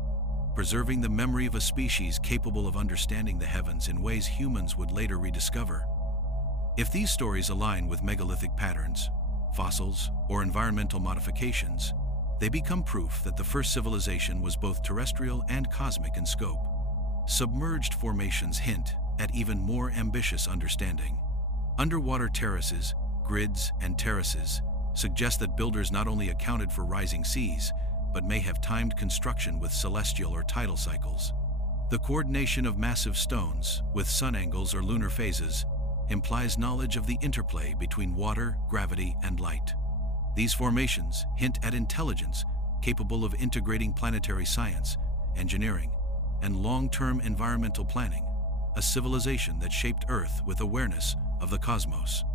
preserving the memory of a species capable of understanding the heavens in ways humans would later rediscover. If these stories align with megalithic patterns, fossils, or environmental modifications, they become proof that the first civilization was both terrestrial and cosmic in scope. Submerged formations hint at even more ambitious understanding. Underwater terraces, grids, and terraces suggest that builders not only accounted for rising seas, but may have timed construction with celestial or tidal cycles. The coordination of massive stones with sun angles or lunar phases implies knowledge of the interplay between water, gravity, and light. These formations hint at intelligence capable of integrating planetary science, engineering, and long-term environmental planning, a civilization that shaped Earth with awareness of the cosmos.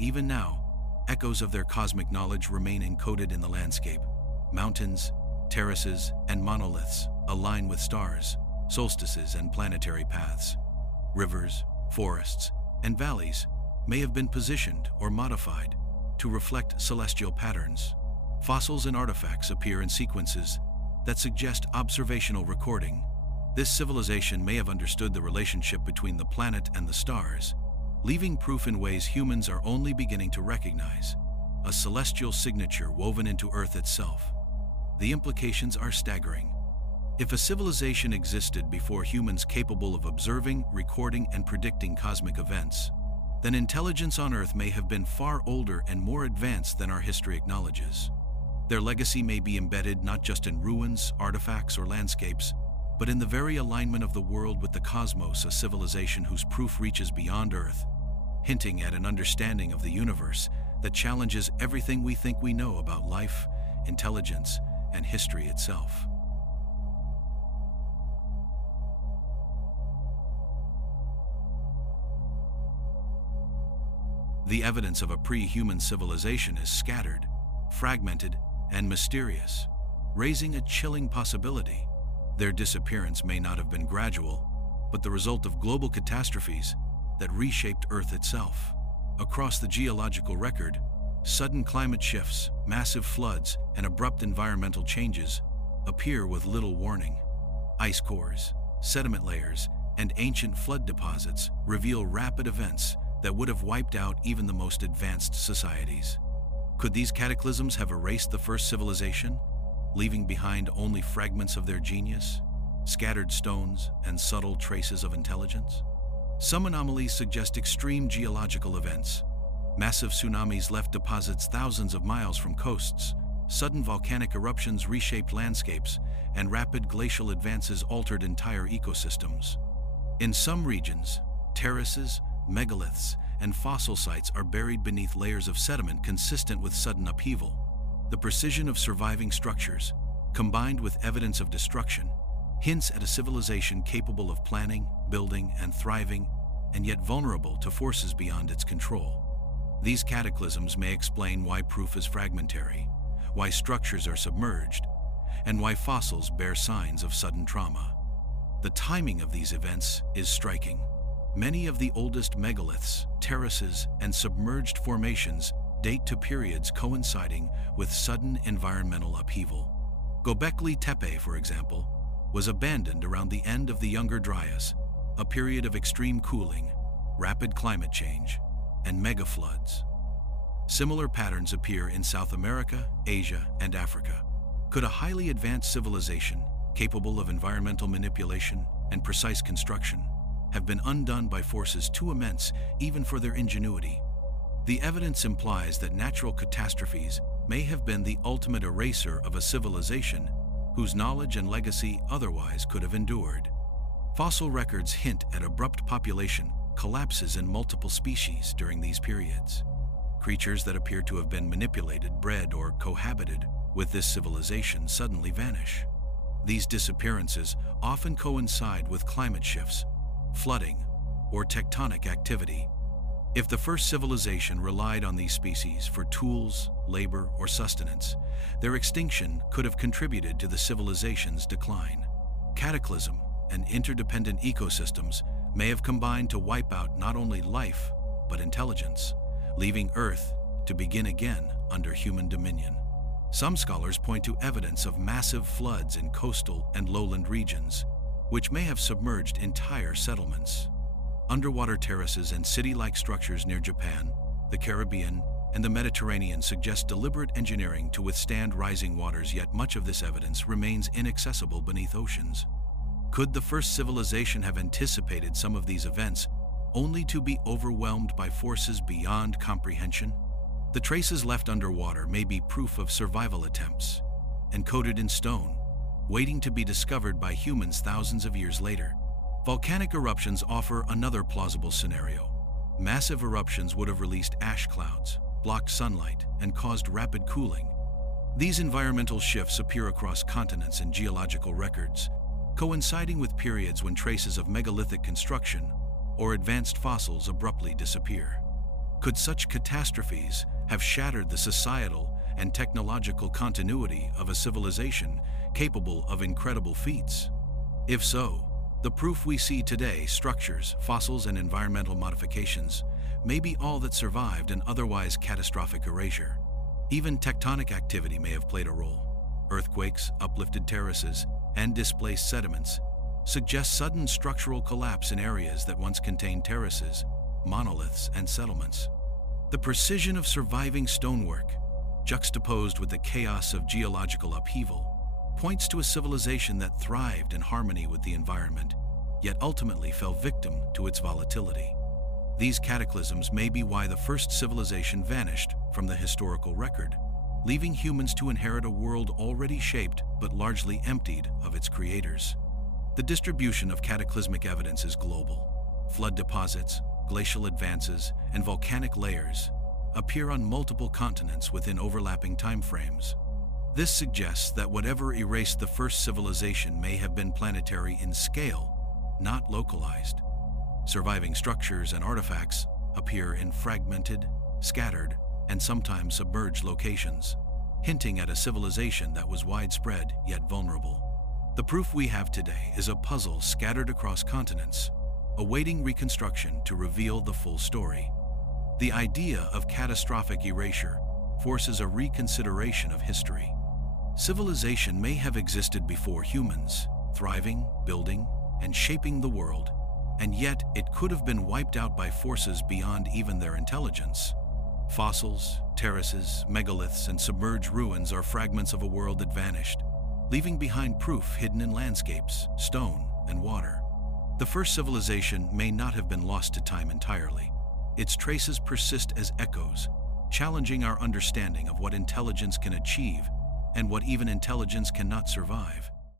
Even now, echoes of their cosmic knowledge remain encoded in the landscape. Mountains, terraces, and monoliths align with stars, solstices, and planetary paths. Rivers, forests, and valleys may have been positioned or modified to reflect celestial patterns. Fossils and artifacts appear in sequences that suggest observational recording, This civilization may have understood the relationship between the planet and the stars, leaving proof in ways humans are only beginning to recognize, a celestial signature woven into Earth itself. The implications are staggering. If a civilization existed before humans capable of observing, recording, and predicting cosmic events, then intelligence on Earth may have been far older and more advanced than our history acknowledges. Their legacy may be embedded not just in ruins, artifacts, or landscapes, but in the very alignment of the world with the cosmos, a civilization whose proof reaches beyond Earth, hinting at an understanding of the universe that challenges everything we think we know about life, intelligence, and history itself. The evidence of a pre-human civilization is scattered, fragmented, and mysterious, raising a chilling possibility. Their disappearance may not have been gradual, but the result of global catastrophes that reshaped Earth itself. Across the geological record, sudden climate shifts, massive floods, and abrupt environmental changes appear with little warning. Ice cores, sediment layers, and ancient flood deposits reveal rapid events that would have wiped out even the most advanced societies. Could these cataclysms have erased the first civilization, leaving behind only fragments of their genius, scattered stones, and subtle traces of intelligence? Some anomalies suggest extreme geological events. Massive tsunamis left deposits thousands of miles from coasts, sudden volcanic eruptions reshaped landscapes, and rapid glacial advances altered entire ecosystems. In some regions, terraces, megaliths, and fossil sites are buried beneath layers of sediment consistent with sudden upheaval. The precision of surviving structures, combined with evidence of destruction, hints at a civilization capable of planning, building, and thriving, and yet vulnerable to forces beyond its control. These cataclysms may explain why proof is fragmentary, why structures are submerged, and why fossils bear signs of sudden trauma. The timing of these events is striking. Many of the oldest megaliths, terraces, and submerged formations date to periods coinciding with sudden environmental upheaval. Göbekli Tepe, for example, was abandoned around the end of the Younger Dryas, a period of extreme cooling, rapid climate change, and megafloods. Similar patterns appear in South America, Asia, and Africa. Could a highly advanced civilization, capable of environmental manipulation and precise construction, have been undone by forces too immense even for their ingenuity? The evidence implies that natural catastrophes may have been the ultimate eraser of a civilization whose knowledge and legacy otherwise could have endured. Fossil records hint at abrupt population collapses in multiple species during these periods. Creatures that appear to have been manipulated, bred, or cohabited with this civilization suddenly vanish. These disappearances often coincide with climate shifts, flooding, or tectonic activity. If the first civilization relied on these species for tools, labor, or sustenance, their extinction could have contributed to the civilization's decline. Cataclysm and interdependent ecosystems may have combined to wipe out not only life, but intelligence, leaving Earth to begin again under human dominion. Some scholars point to evidence of massive floods in coastal and lowland regions, which may have submerged entire settlements. Underwater terraces and city-like structures near Japan, the Caribbean, and the Mediterranean suggest deliberate engineering to withstand rising waters, yet much of this evidence remains inaccessible beneath oceans. Could the first civilization have anticipated some of these events, only to be overwhelmed by forces beyond comprehension? The traces left underwater may be proof of survival attempts, encoded in stone, waiting to be discovered by humans thousands of years later. Volcanic eruptions offer another plausible scenario. Massive eruptions would have released ash clouds, blocked sunlight, and caused rapid cooling. These environmental shifts appear across continents in geological records, coinciding with periods when traces of megalithic construction or advanced fossils abruptly disappear. Could such catastrophes have shattered the societal and technological continuity of a civilization capable of incredible feats? If so, the proof we see today, structures, fossils, and environmental modifications, may be all that survived an otherwise catastrophic erasure. Even tectonic activity may have played a role. Earthquakes, uplifted terraces, and displaced sediments suggests sudden structural collapse in areas that once contained terraces, monoliths, and settlements. The precision of surviving stonework, juxtaposed with the chaos of geological upheaval, points to a civilization that thrived in harmony with the environment, yet ultimately fell victim to its volatility. These cataclysms may be why the first civilization vanished from the historical record, leaving humans to inherit a world already shaped but largely emptied of its creators. The distribution of cataclysmic evidence is global. Flood deposits, glacial advances, and volcanic layers appear on multiple continents within overlapping timeframes. This suggests that whatever erased the first civilization may have been planetary in scale, not localized. Surviving structures and artifacts appear in fragmented, scattered, and sometimes submerged locations, hinting at a civilization that was widespread yet vulnerable. The proof we have today is a puzzle scattered across continents, awaiting reconstruction to reveal the full story. The idea of catastrophic erasure forces a reconsideration of history. Civilization may have existed before humans, thriving, building, and shaping the world, and yet it could have been wiped out by forces beyond even their intelligence. Fossils, terraces, megaliths, and submerged ruins are fragments of a world that vanished, leaving behind proof hidden in landscapes, stone, and water. The first civilization may not have been lost to time entirely. Its traces persist as echoes, challenging our understanding of what intelligence can achieve and what even intelligence cannot survive.